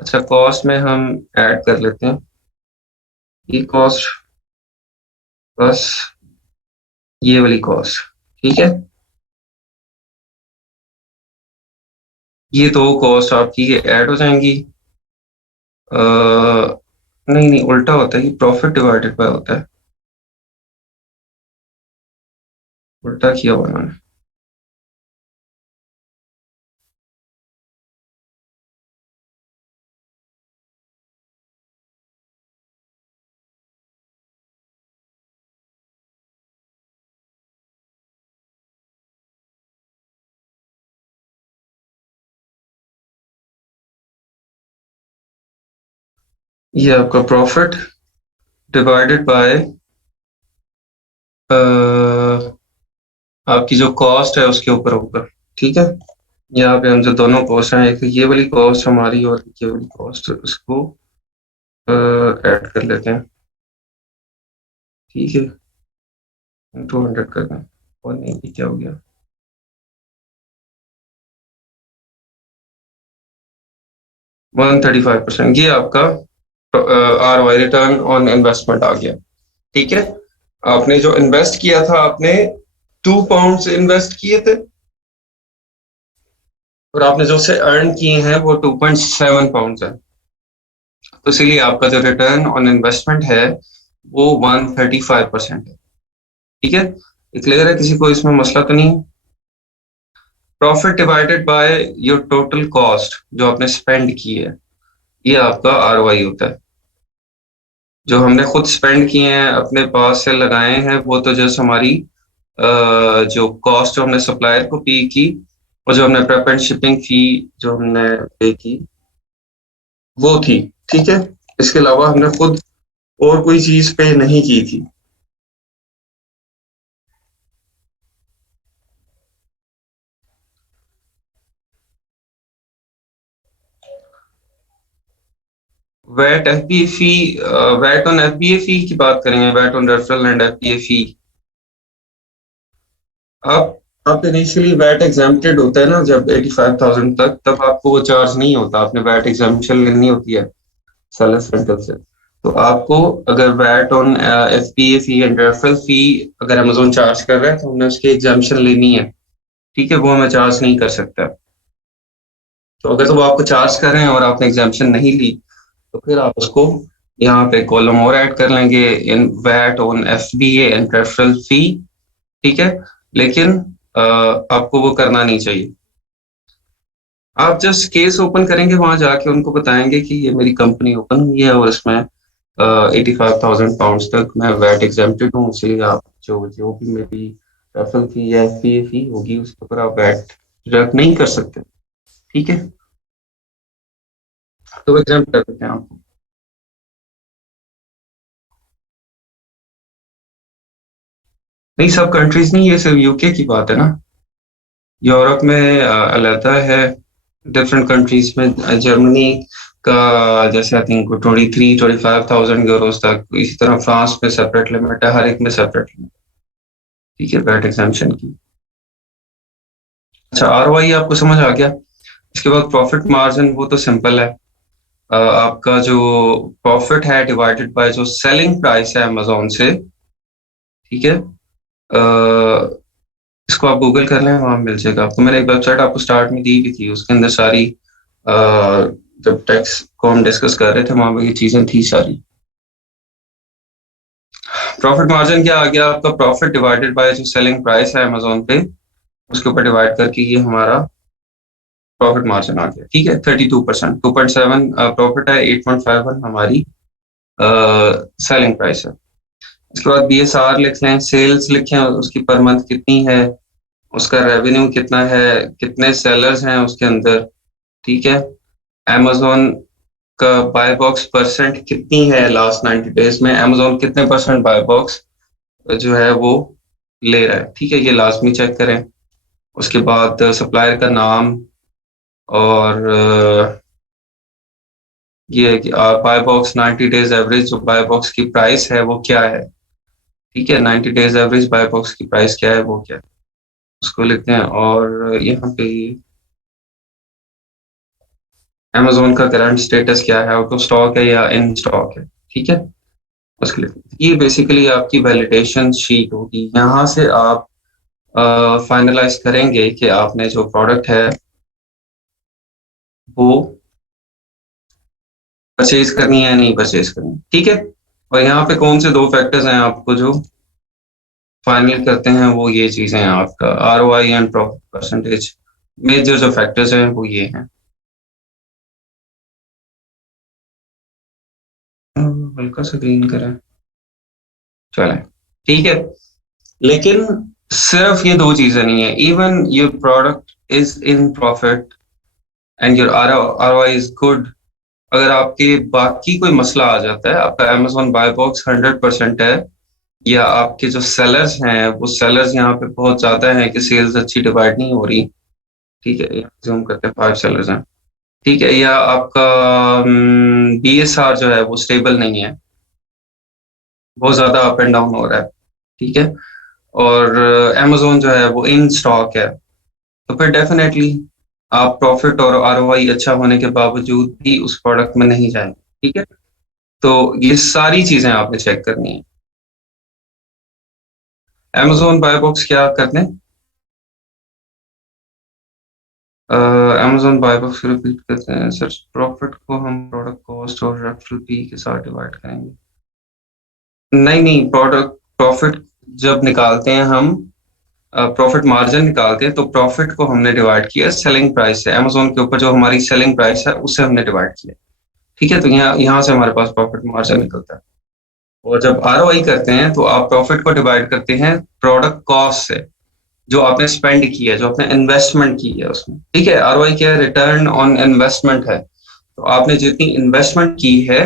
अच्छा कॉस्ट में हम ऐड कर लेते हैं ये कॉस्ट प्लस ये वाली कॉस्ट, ठीक है। ये दो कॉस्ट आपकी ये ऐड हो जाएंगी। नहीं नहीं, उल्टा होता है, ये प्रॉफिट डिवाइडेड बाय होता है। उल्टा किया हुआ मैंने। ये आपका प्रॉफिट डिवाइडेड बाय आपकी जो कॉस्ट है उसके ऊपर होगा, ठीक है। यहाँ पे हम जो दोनों कॉस्ट हैं, एक ये वाली कॉस्ट हमारी और ये वाली कॉस्ट, उसको ऐड कर लेते हैं, ठीक है। 200 कर दें, और नहीं ये क्या हो गया, 135%। ये आपका ROI, रिटर्न ऑन इन्वेस्टमेंट आ गया, ठीक है। आपने जो इन्वेस्ट किया था, आपने 2 पाउंड इन्वेस्ट किए थे, और आपने जो से अर्न किए हैं वो 2.7 पाउंड है। तो इसलिए आपका जो रिटर्न ऑन इन्वेस्टमेंट है वो 135% है, ठीक है। ये क्लियर है, किसी को इसमें मसला तो नहीं? Profit divided by your total cost, जो आपने स्पेंड की है, ये आपका ROI होता है। जो हमने खुद स्पेंड किए हैं, अपने पास से लगाए हैं, वो तो जस्ट हमारी जो कॉस्ट जो हमने सप्लायर को पे की, और जो हमने प्रेप एंड शिपिंग फी जो हमने पे की, वो थी, ठीक है। इसके अलावा हमने खुद और कोई चीज पे नहीं की थी। VAT FBA fee, VAT on FBA fee की बात करेंगे, VAT on referral and FBA fee. आप इनिशियली वैट एग्जेम्प्टेड होता है ना, जब 85,000 तक, तब आपको वो चार्ज नहीं होता, आपने वैट एग्जेम्पशन लेनी होती है सेलर सेंटर से। तो आपको अगर VAT on FBA fee and referral fee अगर अमेजोन चार्ज कर रहा है, तो हमने उसकी एग्जाम्पशन लेनी है, ठीक है। वो हमें चार्ज नहीं कर सकता। तो अगर तो वो आपको चार्ज कर रहे हैं और आपने एग्जाम्पशन नहीं ली, तो फिर आप उसको यहाँ पे कॉलम और ऐड कर लेंगे, in VAT on FBA and referral fee, ठीक है। लेकिन आपको वो करना नहीं चाहिए। आप जस्ट केस ओपन करेंगे, वहां जाके उनको बताएंगे कि ये मेरी कंपनी ओपन हुई है और इसमें 85,000 पाउंड तक मैं वैट एग्जेम्प्टेड हूँ, इसलिए आप जो जो भी मेरी रेफरल फी या FBA फी होगी उसके ऊपर आप वैट डिडक्ट नहीं कर सकते, ठीक है। तो एग्जाम्प्ट कर देते हैं आपको। नहीं, सब कंट्रीज नहीं, ये सिर्फ UK की बात है ना। यूरोप में अलहदा है, डिफरेंट कंट्रीज में, जर्मनी का जैसे आई थिंक 23-25,000 यूरोस तक, इसी तरह फ्रांस में सेपरेट लिमिट है, हर एक में सेपरेट लिमिट, ठीक है, वैट एग्जाम्पशन की। अच्छा, ROI आपको समझ आ गया। इसके बाद प्रॉफिट मार्जिन, वो तो सिंपल है। आपका जो प्रॉफिट है डिवाइडेड बाय जो सेलिंग प्राइस है अमेजोन से, ठीक है। इसको आप गूगल कर लें, वहां मिल जाएगा आपको। मैंने एक वेबसाइट आपको स्टार्ट में दी भी थी, उसके अंदर सारी जब टैक्स को हम डिस्कस कर रहे थे, वहां पर ये चीजें थी सारी। प्रॉफिट मार्जिन क्या आ गया आपका? प्रॉफिट डिवाइडेड बाय जो सेलिंग प्राइस है अमेजोन पे, उसके ऊपर डिवाइड करके ये हमारा प्रॉफिट मार्जिन आ गया, ठीक है। 32%, 2.7 प्रॉफिट है, 8.51 हमारी सेलिंग प्राइस है। उसके बाद BSR लिख लें, सेल्स लिखें, उसकी पर मंथ कितनी है, उसका रेवेन्यू कितना है, कितने सेलर्स हैं उसके अंदर, ठीक है। Amazon का बाय बॉक्स परसेंट कितनी है लास्ट 90 डेज में, Amazon कितने परसेंट बाय बॉक्स जो है वो ले रहा है, ठीक है। ये लाजमी चेक करें। उसके बाद सप्लायर का नाम, और ये है कि बाय बॉक्स 90 डेज एवरेज जो बाय बॉक्स की प्राइस है वो क्या है, ठीक है। 90 डेज एवरेज बाय बॉक्स की प्राइस क्या है, वो क्या है, उसको लिखते हैं। और यहाँ पे Amazon का करंट स्टेटस क्या है, आउट ऑफ स्टॉक है या इन स्टॉक है, ठीक है। उसके लिए ये बेसिकली आपकी वैलिडेशन शीट होगी। यहाँ से आप फाइनलाइज करेंगे कि आपने जो प्रोडक्ट है वो परचेज करनी है, नहीं परचेज करनी, ठीक है। और यहाँ पे कौन से 2 फैक्टर्स हैं आपको जो फाइनल करते हैं वो ये चीजें हैं आपका ROI and profit percentage. Major जो फैक्टर्स हैं वो ये हैं। हल्का सा ग्रीन करें, चले, ठीक है। लेकिन सिर्फ ये दो चीजें नहीं है, even your product is in profit and your ROI is good, अगर आपके बाकी कोई मसला आ जाता है, आपका Amazon बाय बॉक्स 100% है, या आपके जो सेलर्स हैं वो सेलर्स यहाँ पे बहुत ज्यादा हैं कि सेल्स अच्छी डिवाइड नहीं हो रही, ठीक है, जूम करते हैं 5 सेलर्स हैं, ठीक है, या आपका BSR जो है वो स्टेबल नहीं है, बहुत ज्यादा अप एंड डाउन हो रहा है, ठीक है, और Amazon जो है वो इन स्टॉक है, तो फिर डेफिनेटली आप प्रॉफिट और ROI अच्छा होने के बावजूद भी उस प्रोडक्ट में नहीं जाएंगे, ठीक है। तो ये सारी चीजें आपने चेक करनी है। Amazon बाय बॉक्स क्या करते हैं, Amazon बाय बॉक्स रिपीट करते हैं सर, प्रॉफिट को हम प्रोडक्ट कॉस्ट और रेफरल फी के साथ डिवाइड करेंगे। नहीं नहीं, प्रोडक्ट प्रॉफिट जब निकालते हैं हम, प्रॉफिट मार्जिन निकालते हैं, तो प्रॉफिट को हमने डिवाइड किया सेलिंग प्राइस से, Amazon के ऊपर जो हमारी सेलिंग प्राइस है उससे हमने डिवाइड किया, ठीक है, तो यहाँ से हमारे पास प्रॉफिट मार्जिन निकलता है। और जब ROI करते हैं तो आप प्रॉफिट को डिवाइड करते हैं प्रोडक्ट कॉस्ट से, जो आपने स्पेंड किया है, जो आपने इन्वेस्टमेंट की है उसमें, ठीक है। ROI क्या है, रिटर्न ऑन इन्वेस्टमेंट है, तो आपने जितनी इन्वेस्टमेंट की है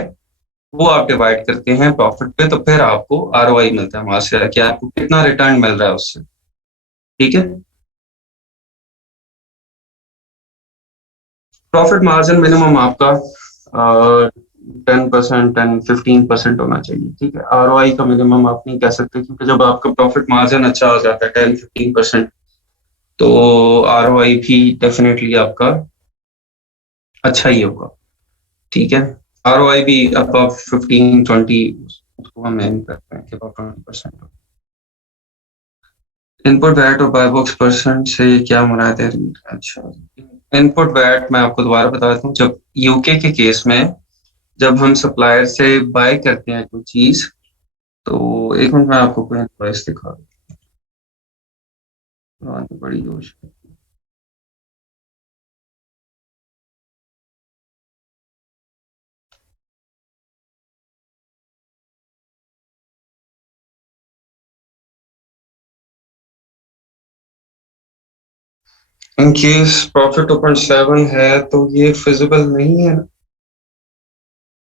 वो आप डिवाइड करते हैं प्रॉफिट पे, तो फिर आपको ROI मिलता है वहां से कि आपको कितना रिटर्न मिल रहा है उससे, ठीक है। प्रॉफिट मार्जिन मिनिमम आपका 10% एंड 15% होना चाहिए, ठीक है। ROI का मिनिमम आप नहीं कह सकते, क्योंकि जब आपका प्रॉफिट मार्जिन अच्छा हो जाता है 10-15%, तो ROI भी डेफिनेटली आपका अच्छा ही होगा, ठीक है। ROI भी अब 15-20 उसको हम एम करते हैं कि 20%। इनपुट वैट और बाय बॉक्स परसेंट से क्या मुराद है? अच्छा, इनपुट वैट मैं आपको दोबारा बता देता हूँ, जब यूके के केस में जब हम सप्लायर से बाय करते हैं कोई चीज, तो एक मिनट में आपको कोई इनवॉइस दिखा दूँ, बड़ी योश इन केस प्रॉफिट 2.7 है तो ये फिजिबल नहीं है ना?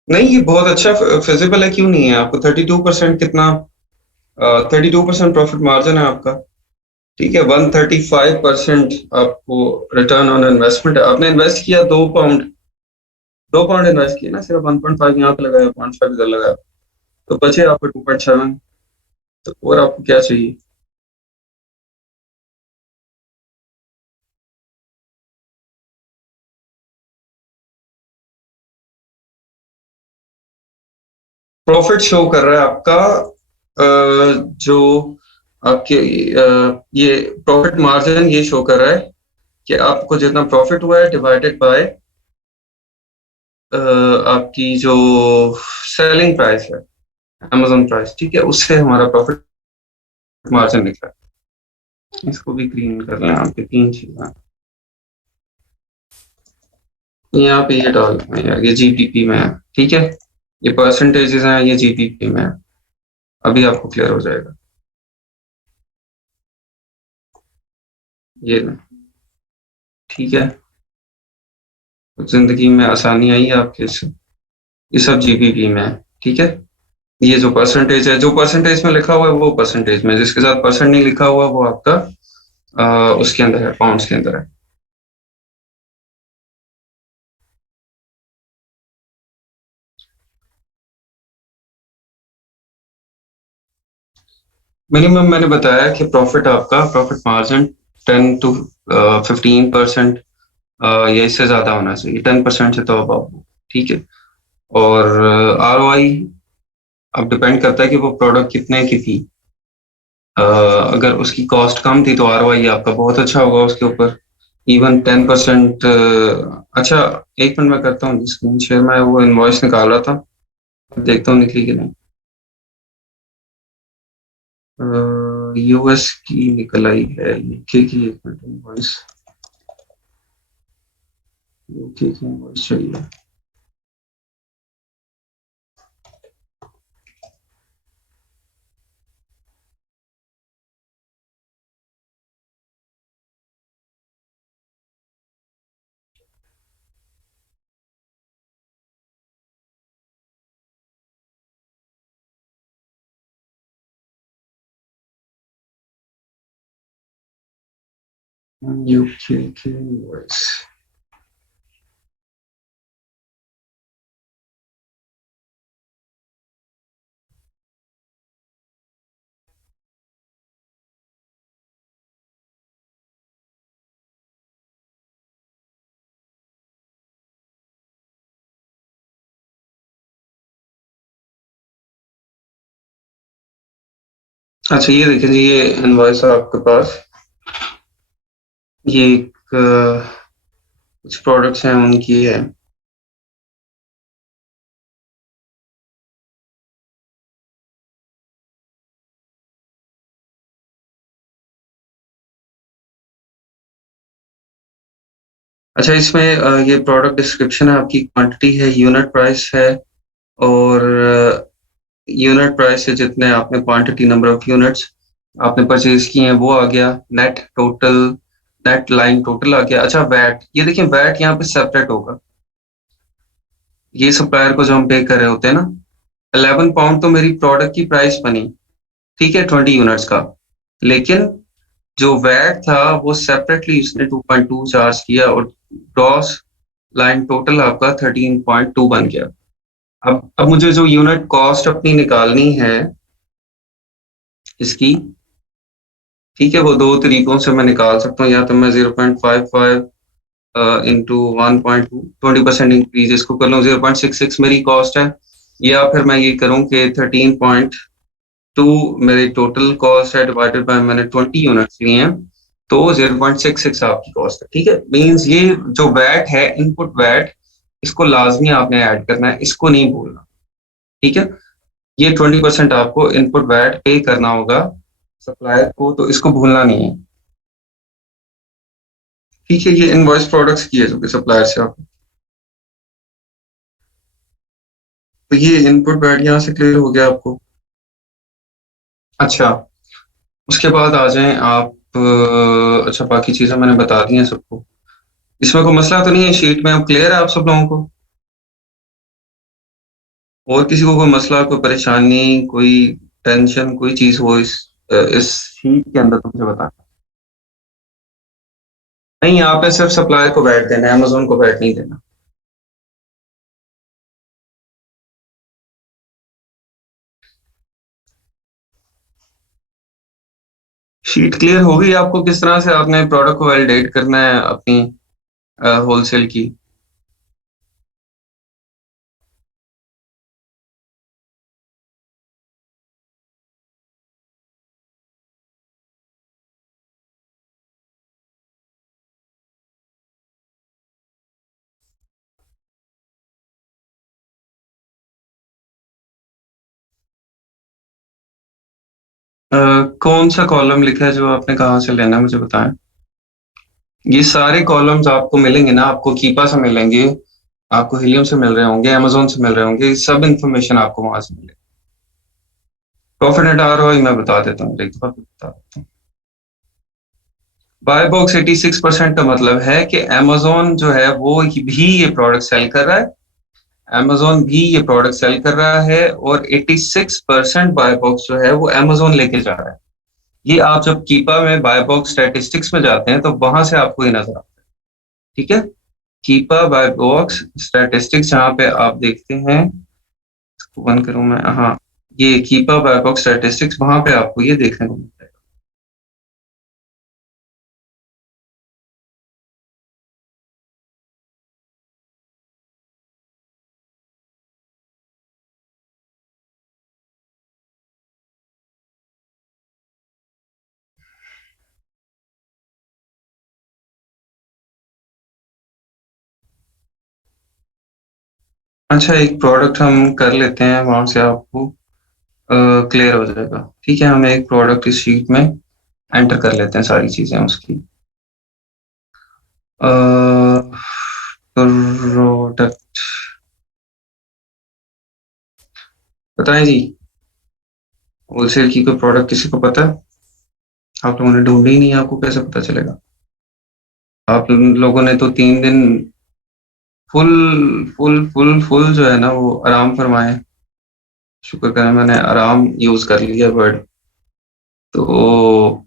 नहीं, ये बहुत अच्छा फिजिबल है, क्यों नहीं है? आपको 32% कितना, 32% प्रॉफिट मार्जिन है आपका, ठीक है। 135% आपको रिटर्न ऑन इन्वेस्टमेंट है, आपने इन्वेस्ट किया 2 पाउंड, 2 पाउंड इन्वेस्ट किया ना, सिर्फ 1.5 यहाँ पे लगाया, 0.5 इधर लगाया, तो बचे आपको 2.7, तो और आपको क्या चाहिए? प्रॉफिट शो कर रहा है आपका, जो आपके ये प्रॉफिट मार्जिन ये शो कर रहा है कि आपको जितना प्रॉफिट हुआ है डिवाइडेड बाय आपकी जो सेलिंग प्राइस है, Amazon प्राइस, ठीक है, उससे हमारा प्रॉफिट मार्जिन निकला है। इसको भी ग्रीन कर लें, आपके 3 चीजें यहाँ पे ये डाल दें यार, ये GPP में है, ठीक है, ये परसेंटेजेस हैं, ये GPP में है, अभी आपको क्लियर हो जाएगा ये ना, ठीक है। जिंदगी में आसानी आई है आपके इससे, ये सब GPP में है, ठीक है। ये जो परसेंटेज है, जो परसेंटेज में लिखा हुआ है वो परसेंटेज में, जिसके साथ परसेंट नहीं लिखा हुआ वो आपका उसके अंदर है, पाउंड्स के अंदर है। मिनिमम मैंने बताया कि प्रॉफिट आपका प्रॉफिट मार्जिन 10 to 15% या इससे ज्यादा होना चाहिए, 10% से तो अब, ठीक है। और ROI अब डिपेंड करता है कि वो प्रोडक्ट कितने की थी, अगर उसकी कॉस्ट कम थी तो ROI आपका बहुत अच्छा होगा उसके ऊपर, इवन 10%। अच्छा, एक मिनट में करता हूँ स्क्रीन शेयर, मैं वो इनवॉइस निकाल रहा था, देखता हूँ निकली कि नहीं। यूएस की निकल आई है, यूके की एक मिनट, इनवॉइस यूके की इनवॉइस चाहिए। यूके की इनवॉइस। अच्छा ये देखिए जी, ये इनवॉइस है आपके पास। ये एक कुछ प्रोडक्ट्स हैं उनकी है। अच्छा इसमें ये प्रोडक्ट डिस्क्रिप्शन है, आपकी क्वांटिटी है, यूनिट प्राइस है, और यूनिट प्राइस से जितने आपने क्वांटिटी, नंबर ऑफ यूनिट्स आपने परचेज किए हैं वो आ गया, net total, net line total आ गया। अच्छा वैट, ये देखिए वैट यहाँ पे सेपरेट होगा, ये सप्लायर को जो हम पे कर रहे होते हैं ना, 11 पाउंड तो मेरी प्रोडक्ट की प्राइस बनी, ठीक है, 20 यूनिट्स का, लेकिन जो वैट था वो सेपरेटली उसने 2.2 चार्ज किया, और ग्रॉस लाइन टोटल आपका 13.2 बन गया। अब मुझे जो यूनिट कॉस्ट अपनी निकालनी है इसकी, ठीक है, वो दो तरीकों से मैं निकाल सकता हूँ, या तो मैं 0.55 इंटू 1.2, 20% इंक्रीज इसको कर लूँ, 0.66 मेरी कॉस्ट है, या फिर मैं ये करूँ कि 13.2 मेरी टोटल कॉस्ट है, डिवाइडेड बाय मैंने 20 यूनिट्स लिए हैं, तो 0.66 आपकी कॉस्ट है, ठीक है। मींस ये जो वैट है, इनपुट वैट, इसको लाजमी आपने ऐड करना है, इसको नहीं भूलना, ठीक है। ये 20% आपको इनपुट वैट पे करना होगा सप्लायर को, तो इसको भूलना नहीं है, ठीक है। ये इनवॉइस प्रोडक्ट्स की है जो कि सप्लायर से आप, तो ये इनपुट वैट यहाँ से क्लियर हो गया आपको। अच्छा उसके बाद आ जाएं आप, अच्छा बाकी चीजें मैंने बता दी हैं सबको, इसमें कोई मसला तो नहीं है, शीट में अब क्लियर है आप सब लोगों को? और किसी को कोई मसला, कोई परेशानी, कोई टेंशन, कोई चीज हो इस शीट के अंदर, तो मुझे बता। नहीं, यहाँ पे सिर्फ सप्लायर को वैट देना है, अमेजोन को वैट नहीं देना। शीट क्लियर हो गई आपको, किस तरह से आपने प्रोडक्ट को वैलिडेट करना है अपनी होलसेल की? कौन सा कॉलम लिखा है जो आपने कहाँ से लेना है मुझे बताएं। ये सारे कॉलम्स आपको मिलेंगे ना, आपको कीपा से मिलेंगे, आपको हिलियम से मिल रहे होंगे, अमेजोन से मिल रहे होंगे, ये सब इंफॉर्मेशन आपको वहां से मिलेगी। प्रॉफिट एंड आरओआई मैं बता देता हूँ, एक दफा फिर बता देता हूँ। बाय बॉक्स 86% का मतलब है कि अमेजोन जो है वो भी ये प्रोडक्ट सेल कर रहा है, अमेजोन भी ये प्रोडक्ट सेल कर रहा है, और 86% बाय बॉक्स जो है वो अमेजोन लेके जा रहा है। ये आप जब कीपा में बाय बॉक्स स्टैटिस्टिक्स में जाते हैं तो वहां से आपको ये नजर आता है, ठीक है। कीपा बाय बॉक्स स्टैटिस्टिक्स जहाँ पे आप देखते हैं, इसको बंद करूं मैं, हाँ, ये कीपा बाय बॉक्स स्टैटिस्टिक्स, वहां पे आपको ये देखने को मिलता है। अच्छा एक प्रोडक्ट हम कर लेते हैं वहां से आपको, क्लियर हो जाएगा। ठीक है, हम एक प्रोडक्ट इस शीट में एंटर कर लेते हैं सारी चीजें उसकी। प्रोडक्ट बताएं जी, होलसेल की कोई प्रोडक्ट किसी को पता है? आप लोगों ने ढूंढी ही नहीं, आपको कैसे पता चलेगा? आप लोगों ने तो 3 दिन फुल फुल फुल फुल जो है ना वो आराम फरमाए। शुक्र करें मैंने आराम यूज कर लिया वर्ड। तो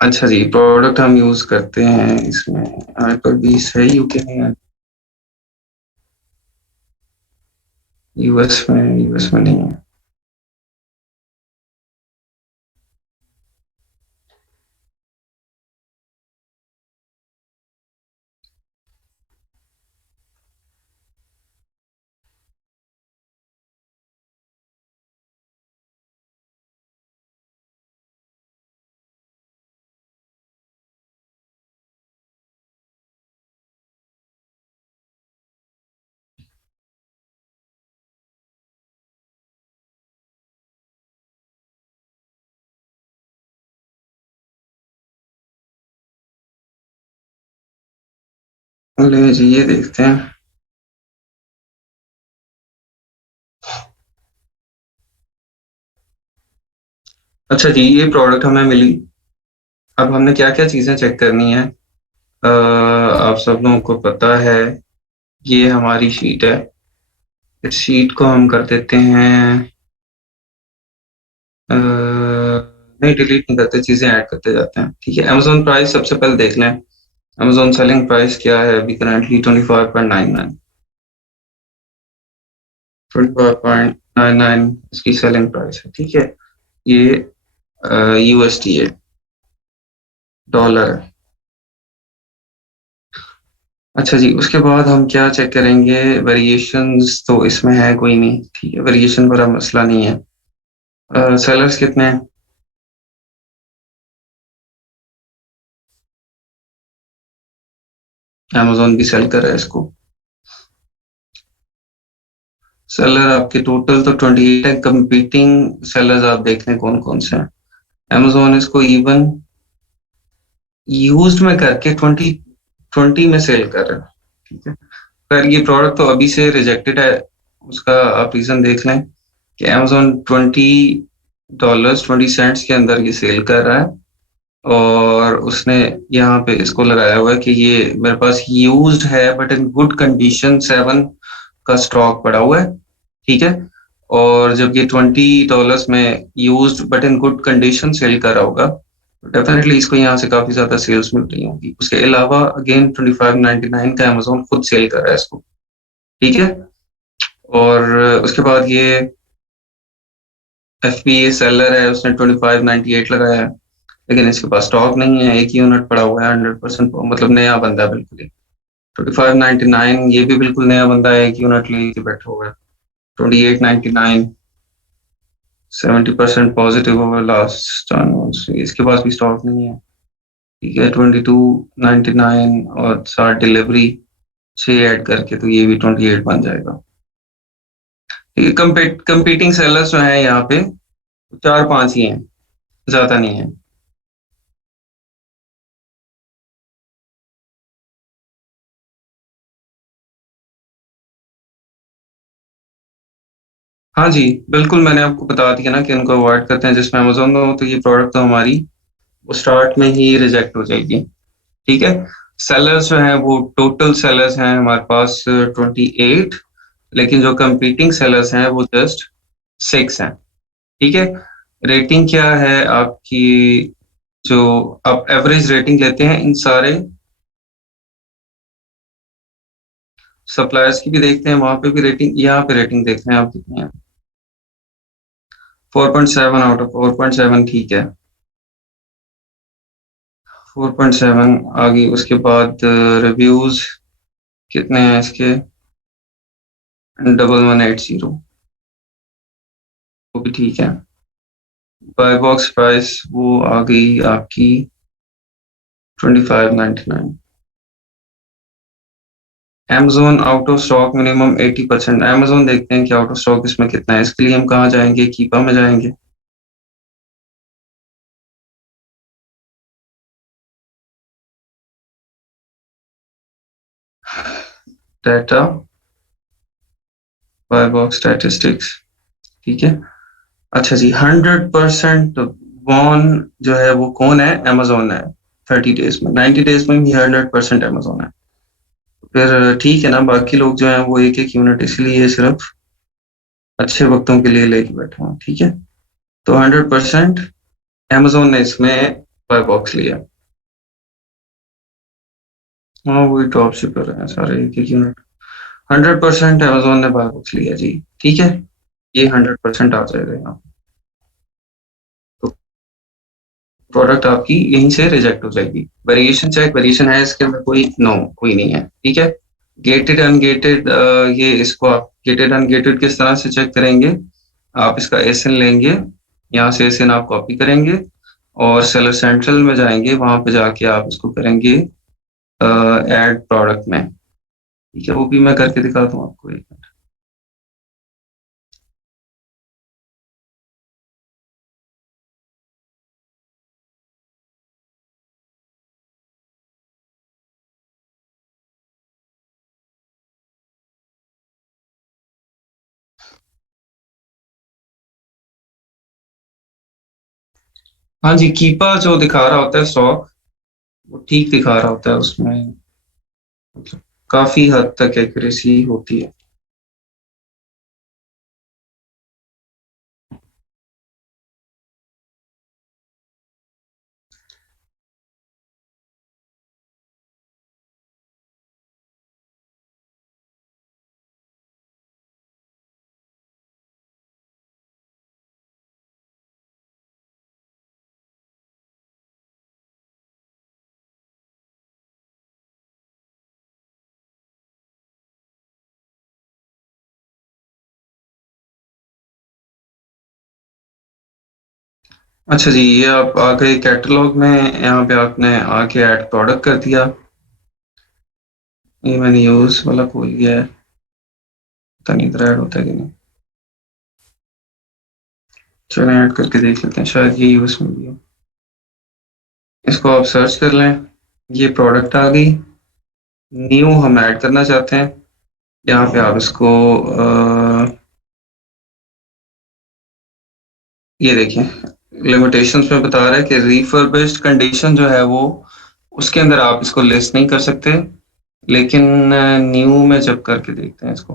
अच्छा जी, प्रोडक्ट हम यूज करते हैं इसमें हाइपर बीस है यूके में या यूएस में नहीं है। ले जी, ये देखते हैं। अच्छा जी, ये प्रोडक्ट हमें मिली। अब हमने क्या क्या चीजें चेक करनी है? आप सब लोगों को पता है, ये हमारी शीट है। इस शीट को हम कर देते हैं नहीं, डिलीट नहीं करते, चीजें ऐड करते जाते हैं। ठीक है, अमेजोन प्राइस सबसे पहले देख लें। अमेजोन सेलिंग प्राइस क्या है अभी करंटली? 25.99। 25.99 इसकी सेलिंग प्राइस है। ठीक है, ये यूएसडी है, डॉलर है। अच्छा जी, उसके बाद हम क्या चेक करेंगे? वेरिएशंस तो इसमें है कोई नहीं। ठीक है, वेरिएशन बड़ा मसला नहीं है। सेलर्स कितने हैं? अमेजोन भी सेल कर रहा है इसको। सेलर आपके टोटल तो 28 है। कंपीटिंग सेलर्स आप देख लें कौन कौन से हैं। अमेजोन इसको इवन यूज्ड में करके 20 में सेल कर रहा है। ठीक है, पर ये प्रोडक्ट तो अभी से रिजेक्टेड है। उसका आप रीजन देख लें कि अमेजोन $20 के अंदर ये सेल कर रहा है, और उसने यहाँ पे इसको लगाया हुआ है कि ये मेरे पास यूज्ड है बट इन गुड कंडीशन, 7 का स्टॉक पड़ा हुआ है। ठीक है, और जब ये $20 में used but in good condition sell कर रहा होगा, डेफिनेटली इसको यहाँ से काफी ज्यादा सेल्स मिल रही होंगी। उसके अलावा अगेन 25.99 का अमेजोन खुद सेल कर रहा है इसको। ठीक है, और उसके बाद ये FBA सेलर है, उसने 25.98 लगाया है, लेकिन इसके पास स्टॉक नहीं है, एक ही यूनिट पड़ा हुआ है, 100%, मतलब नया बंदा है बिल्कुल ही। 25.99 ये भी बिल्कुल नया बंदा है, एक यूनिट लेके बैठा हुआ है। 28.99 70% पॉजिटिव ओवर लास्ट टर्न, इसके पास भी स्टॉक नहीं है। ठीक है, 22.99 और 7 डिलीवरी 6 ऐड करके तो ये भी 28 बन जाएगा। ठीक है, कंपीटिंग सेलर्स जो है यहाँ पे 4-5 ही हैं, ज्यादा नहीं है। हाँ जी, बिल्कुल, मैंने आपको बता दिया ना कि उनको अवॉइड करते हैं जिसमें अमेजोन हो, तो ये प्रोडक्ट तो हमारी वो स्टार्ट में ही रिजेक्ट हो जाएगी। ठीक है, सेलर्स जो हैं वो टोटल सेलर्स हैं हमारे पास 28, लेकिन जो कंपीटिंग सेलर्स हैं वो जस्ट 6 हैं। ठीक है, रेटिंग क्या है आपकी? जो आप एवरेज रेटिंग लेते हैं इन सारे सप्लायर्स की भी देखते हैं, वहां पे भी रेटिंग, यहाँ पे रेटिंग देखते हैं आप कितनी है। 4.7 आउट ऑफ 4.7, ठीक है। 4.7 आ गई। उसके बाद रिव्यूज कितने हैं इसके? 1180, वो भी ठीक है। बाय बॉक्स प्राइस वो आ गई आपकी 25.99। Amazon out of stock minimum 80%। Amazon देखते हैं कि आउट ऑफ स्टॉक इसमें कितना है। इसके लिए हम कहाँ जाएंगे? कीपा में जाएंगे। डाटा, बाय बॉक्स स्टैटिस्टिक्स, ठीक है। अच्छा जी, 100% वॉन जो है वो कौन है? Amazon है। 30 डेज में, 90 डेज में भी 100% Amazon है। फिर ठीक है ना, बाकी लोग जो हैं वो एक एक यूनिट इसलिए सिर्फ अच्छे वक्तों के लिए लेके बैठे हैं, ठीक है। तो 100% Amazon ने इसमें बाय बॉक्स लिया। हाँ, वही ड्रॉप शिपर है सारे एक एक यूनिट। 100% Amazon ने बाय बॉक्स लिया जी, ठीक है। ये 100% आ जाएगा यहाँ। तो प्रोडक्ट आपकी यहीं से रिजेक्ट हो जाएगी। वेरिएशन चेक, वेरिएशन है इसके अंदर? कोई नो, कोई नहीं है, ठीक है। गेटेड अनगेटेड, ये इसको आप गेटेड अनगेटेड किस तरह से चेक करेंगे? आप इसका एसएन लेंगे, यहाँ से एसएन आप कॉपी करेंगे और सेलर सेंट्रल में जाएंगे, वहां पे जाके आप इसको करेंगे ऐड प्रोडक्ट में, ठीक है। वो भी मैं करके दिखाता हूँ आपको, एक मिनट। हाँ जी, कीपा जो दिखा रहा होता है स्टॉक, वो ठीक दिखा रहा होता है, उसमें मतलब काफी हद तक एक्यूरेसी होती है। अच्छा जी, ये आप आ गए कैटलॉग में, यहाँ पे आपने आके ऐड प्रोडक्ट कर दिया। ये मैंने यूज वाला खोल लिया है, पता नहीं इधर ऐड होता है कि नहीं। चलो ऐड करके देख लेते हैं, शायद ये यूज में भी हो। इसको आप सर्च कर लें, ये प्रोडक्ट आ गई। न्यू हम ऐड करना चाहते हैं, यहाँ पे आप इसको ये देखें, लिमिटेशंस में बता रहा है कि रिफर्बिश्ड कंडीशन जो है वो, उसके अंदर आप इसको लिस्ट नहीं कर सकते, लेकिन न्यू में जब करके देखते हैं इसको,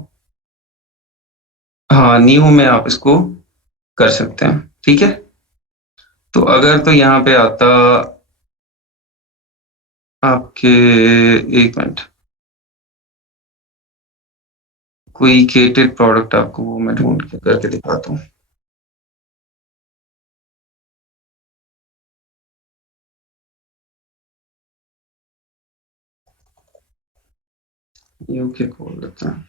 हाँ न्यू में आप इसको कर सकते हैं, ठीक है। तो अगर तो यहाँ पे आता आपके, एक मिनट, कोई केटेड प्रोडक्ट आपको वो मैं ढूंढ के करके दिखाता हूँ। यूके खोल लेते हैं।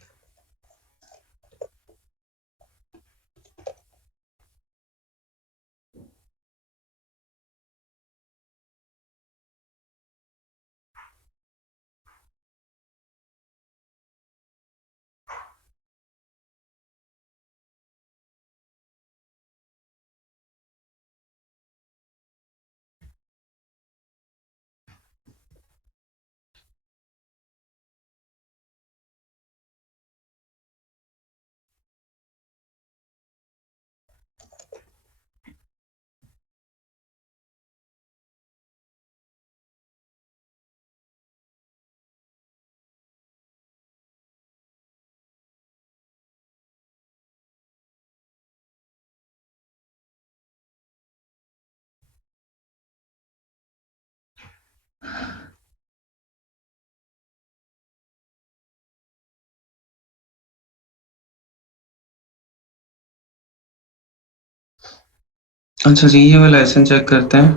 अच्छा जी, ये वाला लाइसेंस चेक करते हैं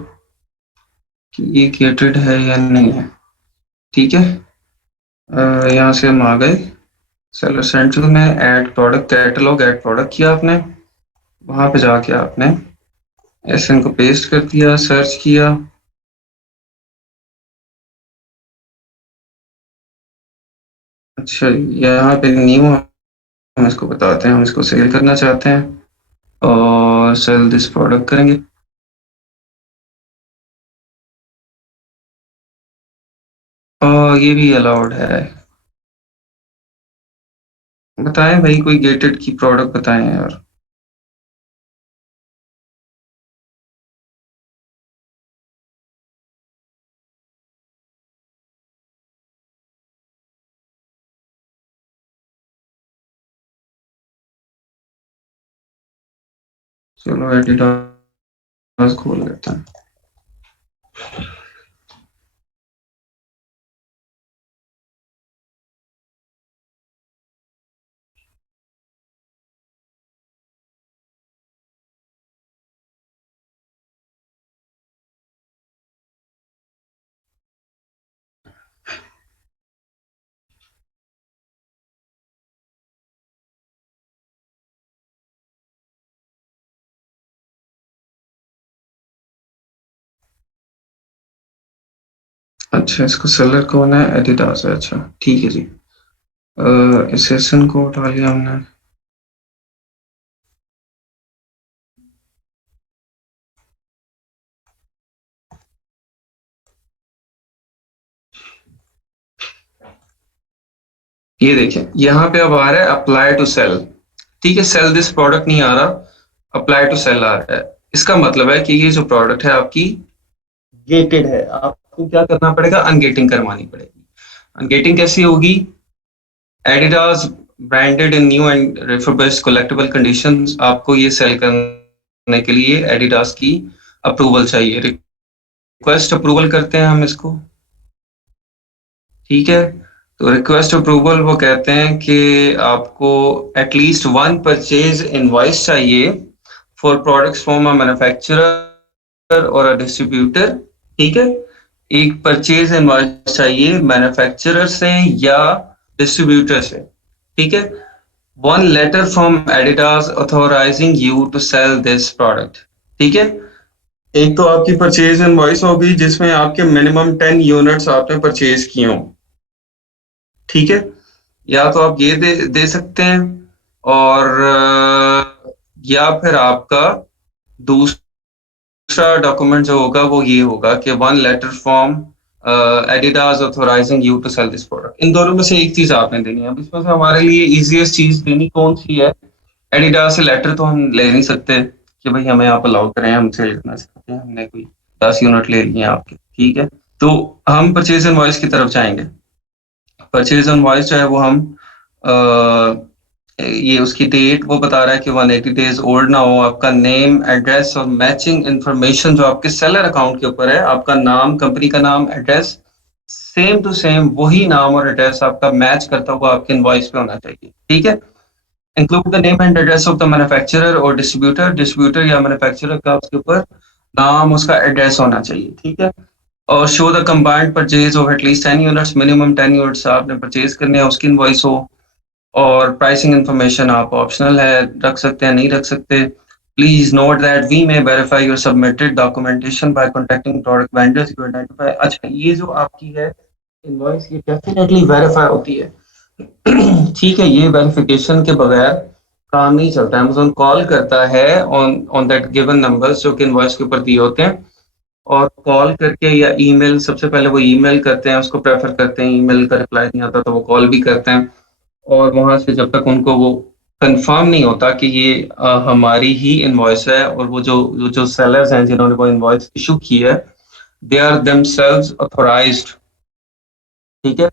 कि ये गेटेड है या नहीं है, ठीक है। यहाँ से हम आ गए सेलर सेंट्रल में, add product catalogue, add product किया आपने, वहां पे जाके आपने एसएन को पेस्ट कर दिया, सर्च किया। अच्छा, यहाँ पे न्यू हम इसको बताते हैं, हम इसको सेल करना चाहते हैं और सेल दिस प्रोडक्ट करेंगे। और ये भी अलाउड है। बताएं भाई, कोई गेटेड की प्रोडक्ट बताएं यार। चलो एडिडास खोल लेते हैं। अच्छा, इसको सेलर कौन है? एडिडास है। अच्छा ठीक है जी। सेशन को उठा लिया हमने। ये देखें, यहाँ पे अब आ रहा है अप्लाई टू सेल। ठीक है, सेल दिस प्रोडक्ट नहीं आ रहा, अप्लाई टू सेल आ रहा है। इसका मतलब है कि ये जो प्रोडक्ट है आपकी गेटेड है, आपको क्या करना पड़ेगा? अनगेटिंग करवानी पड़ेगी। अनगेटिंग कैसी होगी? Adidas branded in new and refurbished collectible conditions, आपको ये सेल करने के लिए एडिडास की अप्रूवल चाहिए। रिक्वेस्ट अप्रूवल करते हैं हम इसको। ठीक है, तो रिक्वेस्ट अप्रूवल वो कहते हैं कि आपको एटलीस्ट वन परचेज इनवॉइस चाहिए for products from a manufacturer और अ डिस्ट्रीब्यूटर। ठीक है, एक परचेज इनवॉइस चाहिए मैन्युफैक्चरर से या डिस्ट्रीब्यूटर से। ठीक है, one letter from Adidas authorising you to sell this product. ठीक है, एक तो आपकी परचेज इनवॉइस होगी जिसमें आपके मिनिमम 10 यूनिट्स आपने परचेज किए हों। ठीक है, या तो आप ये दे सकते हैं, और या फिर आपका दूसरा डॉक्यूमेंट जो होगा वो ये होगा कि one letter from Adidas authorising you to sell this product. इन दोनों में से एक चीज आपने देनी है। अब इसमें से हमारे लिए इजीएस्ट चीज देनी कौन सी है? एडिडास से लेटर तो हम ले नहीं सकते कि भाई हमें आप अलाउ करें, हम सेल करना चाहते हैं, हमने कोई 10 यूनिट ले लिए आपके। ठीक है, तो हम परचेज इनवॉइस की तरफ जाएंगे। परचेज इनवॉइस जो है वो हम ये उसकी डेट वो बता रहा है कि 180 डेज ओल्ड ना हो, आपका नेम एड्रेस और मैचिंग इंफॉर्मेशन जो आपके सेलर अकाउंट के ऊपर है, आपका नाम, कंपनी का नाम, एड्रेस सेम टू सेम वही नाम और एड्रेस आपका मैच करता हुआ आपके इनवॉइस पे होना चाहिए। ठीक है, include the name and address of the manufacturer और डिस्ट्रीब्यूटर। डिस्ट्रीब्यूटर या मैन्युफैक्चरर का उसके ऊपर नाम, उसका एड्रेस होना चाहिए। ठीक है, और show the combined purchase of at least 10 units, minimum 10 units आपने परचेज करने हैं, उसकी इनवॉइस हो। और प्राइसिंग इंफॉर्मेशन आप ऑप्शनल है, रख सकते हैं नहीं रख सकते। Please note that we may verify your submitted documentation by contacting product vendors to identify. अच्छा, ये जो आपकी है इनवॉइस, ये डेफिनेटली वेरीफाई होती है। ठीक है, ये वेरिफिकेशन के बगैर काम नहीं चलता। अमेज़न कॉल करता है on on that given numbers जो कि इनवॉइस के ऊपर दिए होते हैं, और कॉल करके या ईमेल, सबसे पहले वो ईमेल करते हैं, उसको प्रेफर करते हैं। ईमेल का रिप्लाई नहीं आता तो वो कॉल भी करते हैं, और वहां से जब तक उनको वो कंफर्म नहीं होता कि ये हमारी ही इनवॉइस है, और वो जो सेलर्स हैं जिन्होंने वो इनवॉइस इशू की है, दे आर देमसेल्व्स ऑथोराइज्ड। ठीक है,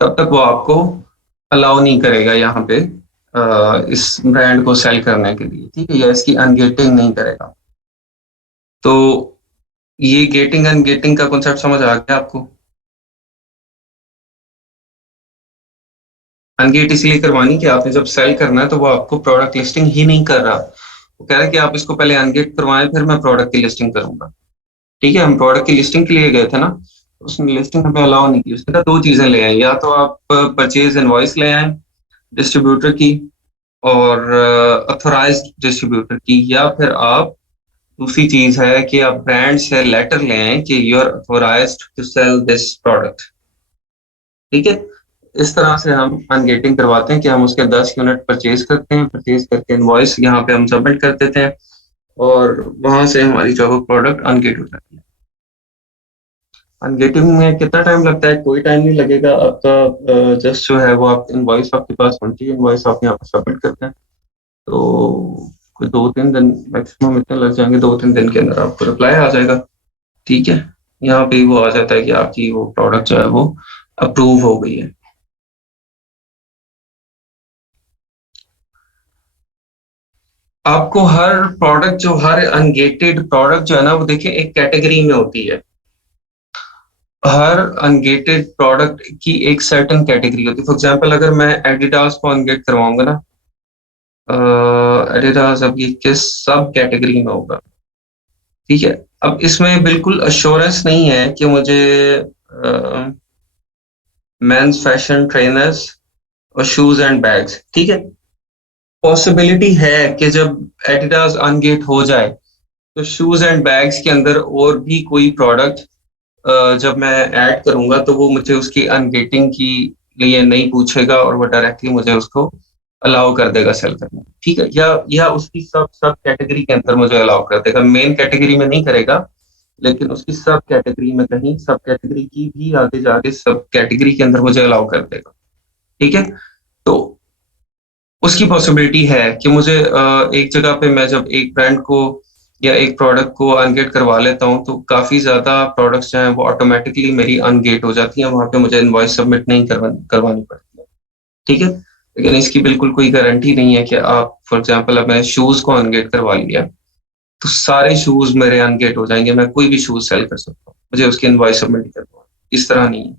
तब तक वो आपको अलाउ नहीं करेगा यहाँ पे इस ब्रांड को सेल करने के लिए। ठीक है, या इसकी अनगेटिंग नहीं करेगा। तो ये गेटिंग अनगेटिंग का कॉन्सेप्ट समझ आ गया आपको? अनगेट इसलिए करवानी कि आपने जब सेल करना है तो वो आपको प्रोडक्ट लिस्टिंग ही नहीं कर रहा, वो कह रहा है कि आप इसको पहले अनगेट करवाएं फिर मैं प्रोडक्ट की लिस्टिंग करूंगा। ठीक है, हम प्रोडक्ट की लिस्टिंग के लिए गए थे ना, उसने लिस्टिंग हमें अलाउ नहीं की। उसने कहा दो चीजें ले आए, या तो आप परचेज इनवॉइस ले आए डिस्ट्रीब्यूटर की और अथोराइज्ड डिस्ट्रीब्यूटर की, या फिर आप दूसरी चीज है कि आप ब्रांड से लेटर ले आए कि you are authorised to sell this product. ठीक है, इस तरह से हम अनगेटिंग करवाते हैं कि हम उसके 10 यूनिट परचेज करते हैं, परचेज करके इनवॉइस यहाँ पे हम सबमिट कर देते हैं और वहां से हमारी जो है प्रोडक्ट अनगेट हो जाती है। अनगेटिंग में कितना टाइम लगता है? कोई टाइम नहीं लगेगा आपका, जस्ट जो है वो आप इनवॉइस आपके पास पहुंची है, इनवॉइस आप यहाँ पर सबमिट करते हैं तो कोई 2-3 दिन मैक्सिमम इतने लग जाएंगे, 2-3 दिन के अंदर आपको रिप्लाई आ जाएगा। ठीक है, यहाँ पे वो आ जाता है कि आपकी वो प्रोडक्ट जो है वो अप्रूव हो गई है। आपको हर प्रोडक्ट जो हर अनगेटेड प्रोडक्ट जो है ना वो देखिए एक कैटेगरी में होती है। हर अनगेटेड प्रोडक्ट की एक सर्टेन कैटेगरी होती है। फॉर एग्जांपल अगर मैं एडिडास को अनगेट करवाऊंगा ना, एडिडास अब ये किस सब कैटेगरी में होगा, ठीक है। अब इसमें बिल्कुल अश्योरेंस नहीं है कि मुझे मेंस फैशन ट्रेनर्स और शूज एंड बैग्स, ठीक है। पॉसिबिलिटी है कि जब एडिडास अनगेट हो जाए तो शूज एंड बैग्स के अंदर और भी कोई प्रोडक्ट जब मैं ऐड करूंगा तो वो मुझे उसकी अनगेटिंग की लिए नहीं पूछेगा और वो डायरेक्टली मुझे उसको अलाउ कर देगा सेल करने, ठीक है। या उसकी सब सब कैटेगरी के अंदर मुझे अलाउ कर देगा, मेन कैटेगरी में नहीं करेगा लेकिन उसकी सब कैटेगरी में कहीं सब कैटेगरी की भी आगे जाके सब कैटेगरी के अंदर मुझे अलाउ कर देगा, ठीक है। तो उसकी पॉसिबिलिटी है कि मुझे एक जगह पे मैं जब एक ब्रांड को या एक प्रोडक्ट को अनगेट करवा लेता हूँ तो काफी ज्यादा प्रोडक्ट्स जो हैं वो ऑटोमेटिकली मेरी अनगेट हो जाती हैं, वहां पे मुझे इनवॉइस सबमिट नहीं करवानी पड़ती है, ठीक है। लेकिन इसकी बिल्कुल कोई गारंटी नहीं है कि आप फॉर एग्जाम्पल अब मैंने शूज को अनगेट करवा लिया तो सारे शूज मेरे अनगेट हो जाएंगे, मैं कोई भी शूज सेल कर सकता हूँ, मुझे उसकी इनवॉइस सबमिट करवा, इस तरह नहीं है,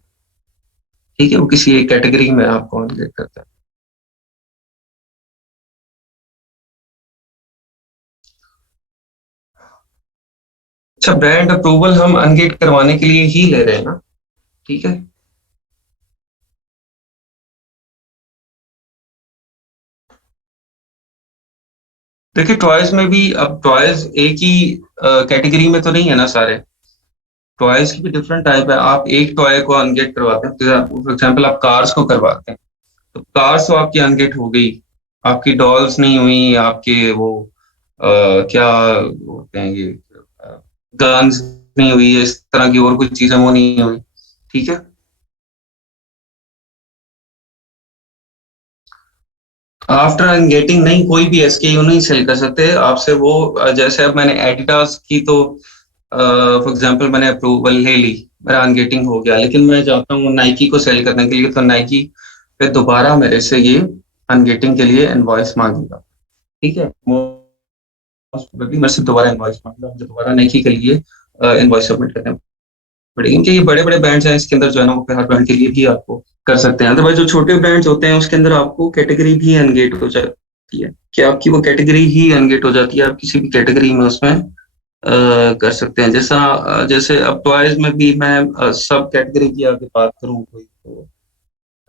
ठीक है। वो किसी एक कैटेगरी में आपको अनगेट करता है। अच्छा, ब्रांड अप्रूवल हम अनगेट करवाने के लिए ही ले रहे हैं ना, ठीक है। देखिए टॉयज में भी अब टॉयज एक ही कैटेगरी में तो नहीं है ना सारे, टॉयज की भी डिफरेंट टाइप है। आप एक टॉय को अनगेट करवाते हैं, फॉर एग्जाम्पल आप कार्स को करवाते हैं तो कार्स तो आपकी अनगेट हो गई, आपकी डॉल्स नहीं हुई, आपके वो क्या होते हैं ये गन्स नहीं हुई, इस तरह की और कुछ चीजें वो नहीं हुई, ठीक है। आफ्टर अनगेटिंग नहीं, कोई भी एसकेयू नहीं सेल कर सकते आपसे वो, जैसे अब मैंने एडिडास की तो फॉर एग्जांपल मैंने अप्रूवल ले ली, मेरा अनगेटिंग हो गया, लेकिन मैं चाहता हूँ नाइकी को सेल करने के लिए तो नाइकी पे दोबारा मेरे से ये अनगेटिंग के लिए इनवॉइस मांगेगा, ठीक है। मेरे से दोबारा इनवॉइस मांगेगा, मुझे दोबारा नाइकी के लिए इनवॉइस सबमिट करना पड़ेगी, क्योंकि ये बड़े बड़े ब्रांड्स हैं, इसके अंदर जो है ना वो हर ब्रांड के लिए भी आपको कर सकते हैं। अदरवाइज जो छोटे ब्रांड्स होते हैं उसके अंदर आपको कैटेगरी भी अनगेट हो जाती है, कि आपकी वो कैटेगरी ही अनगेट हो जाती है, आप किसी भी कैटेगरी में उसमें कर सकते हैं। जैसा जैसे अब टॉयज में भी मैं सब कैटेगरी की आगे बात करूँ कोई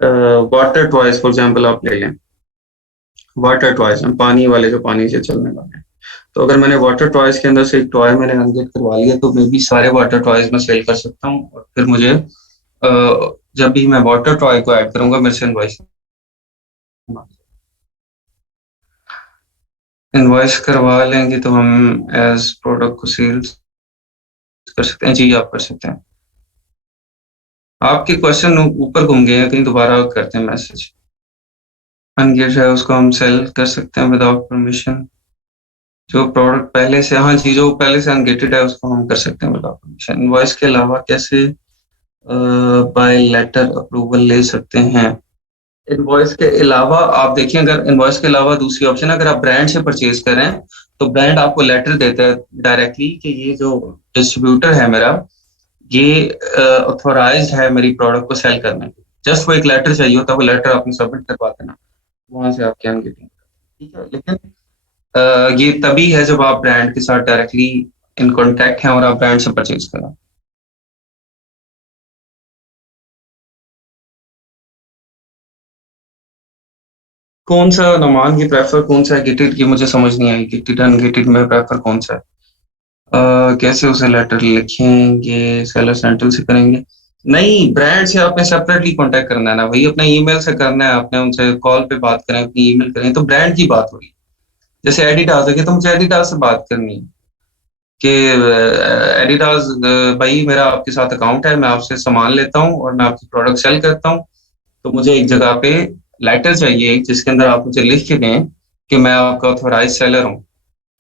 तो वाटर टॉयज फॉर एग्जांपल आप ले लें, वाटर टॉयज हैं पानी वाले जो पानी से चलने वाले हैं, तो अगर मैंने वाटर टॉयज के अंदर से एक टॉय मैंने अनगेट करवा लिया तो मैं भी सारे वाटर टॉयज में सेल कर सकता हूँ और फिर मुझे जब भी मैं वाटर टॉय को ऐड करूंगा मेरे से इनवॉइस करवा लेंगे तो हम एज प्रोडक्ट को सेल्स कर सकते हैं। जी आप कर सकते हैं। आपके क्वेश्चन ऊपर घूम गए हैं कहीं, दोबारा करते हैं मैसेज। अनगेट है उसको हम सेल कर सकते हैं विदाउट परमिशन, जो प्रोडक्ट पहले से, हाँ जी, जो पहले से अनगेटेड है उसको हम कर सकते हैं विदाउट परमिशन। इनवॉइस के अलावा कैसे बाय लेटर अप्रूवल ले सकते हैं? इनवॉइस के अलावा आप देखिए, अगर इनवॉइस के अलावा दूसरी ऑप्शन, अगर आप ब्रांड से परचेज कर रहे हैं तो ब्रांड आपको लेटर देता है डायरेक्टली कि ये जो डिस्ट्रीब्यूटर है मेरा, ये ऑथोराइज्ड है मेरी प्रोडक्ट को सेल करने के, जस्ट वो एक लेटर चाहिए होता है, वो लेटर आपने सबमिट करवा देना, वहां से आप क्या गेटिंग, ठीक है। लेकिन ये तभी है जब आप ब्रांड के साथ डायरेक्टली इन कॉन्टैक्ट हैं और आप ब्रांड से परचेज कर रहे हैं। कौन सा नमान की प्रेफर कौन सा है, गेटेड की मुझे समझ नहीं आई, गेटेड अनगेटेड में प्रेफर कौन सा है? कैसे उसे लेटर लिखेंगे? सेलर सेंट्रल से करेंगे? नहीं, ब्रांड से आपने सेपरेटली कांटेक्ट करना है ना, वही अपने ईमेल से करना है, आपने उनसे कॉल पे बात करें, अपनी ईमेल करें, तो ब्रांड की बात हो रही है। जैसे एडिडास है कि तो मुझे एडिडास से बात करनी है कि एडिडास भाई मेरा आपके साथ अकाउंट है, मैं आपसे सामान लेता हूँ और मैं आपकी प्रोडक्ट सेल करता हूँ, तो मुझे एक जगह पे लेटर चाहिए जिसके अंदर आप मुझे लिख के दें कि मैं आपका ऑथोराइज सेलर हूँ।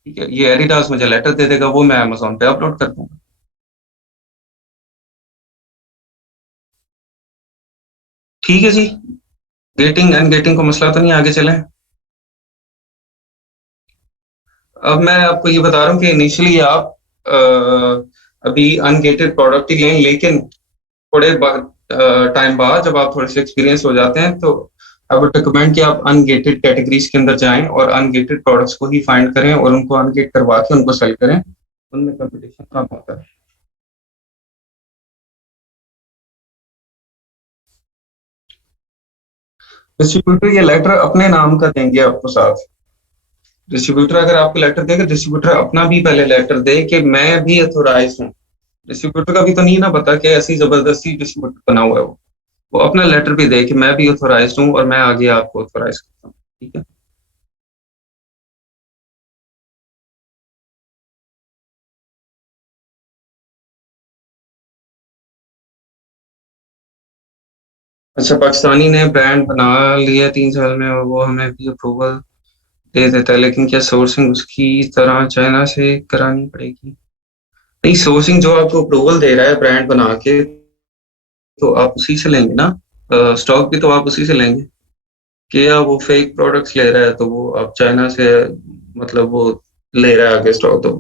ठीक है, ये एडिडास मुझे लेटर दे देगा, वो मैं अमेजोन पे अपलोड कर दूंगा। ठीक है जी। गेटिंग एंड गेटिंग का मसला तो नहीं, आगे चलें। अब मैं आपको ये बता रहा हूँ कि इनिशियली आप अभी अनगेटेड प्रोडक्ट ही लें, लेकिन थोड़े टाइम बाद जब आप थोड़े से एक्सपीरियंस हो जाते हैं तो आई वुड रिकमेंड कि आप अनगेटेड कैटेगरीज के अंदर जाएं और अनगेटेड प्रोडक्ट्स को ही फाइंड करें और उनको अनगेट करवा के उनको सेल करें, उनमें कंपटीशन कम होता है। डिस्ट्रीब्यूटर ये लेटर अपने नाम का देंगे आपको साथ। डिस्ट्रीब्यूटर अगर आपको लेटर देगा, डिस्ट्रीब्यूटर अपना भी पहले लेटर दे कि मैं भी अथोराइज हूँ। डिस्ट्रीब्यूटर का भी तो नहीं ना पता कि ऐसी जबरदस्ती डिस्ट्रीब्यूटर बना हुआ है वो अपना लेटर भी दे कि मैं भी अथोराइज हूँ और मैं आगे आपको अथोराइज करता हूँ। ठीक है। अच्छा, पाकिस्तानी ने ब्रांड बना लिया 3 साल में और वो हमें भी अप्रूवल दे देता है, लेकिन क्या सोर्सिंग उसकी तरह चाइना से करानी पड़ेगी? नहीं, सोर्सिंग जो आपको अप्रूवल दे रहा है ब्रांड बना के, तो आप उसी से लेंगे ना। स्टॉक भी तो आप उसी से लेंगे। क्या वो फेक प्रोडक्ट्स ले रहा है तो वो आप चाइना से, मतलब वो ले रहा है आगे स्टॉक, तो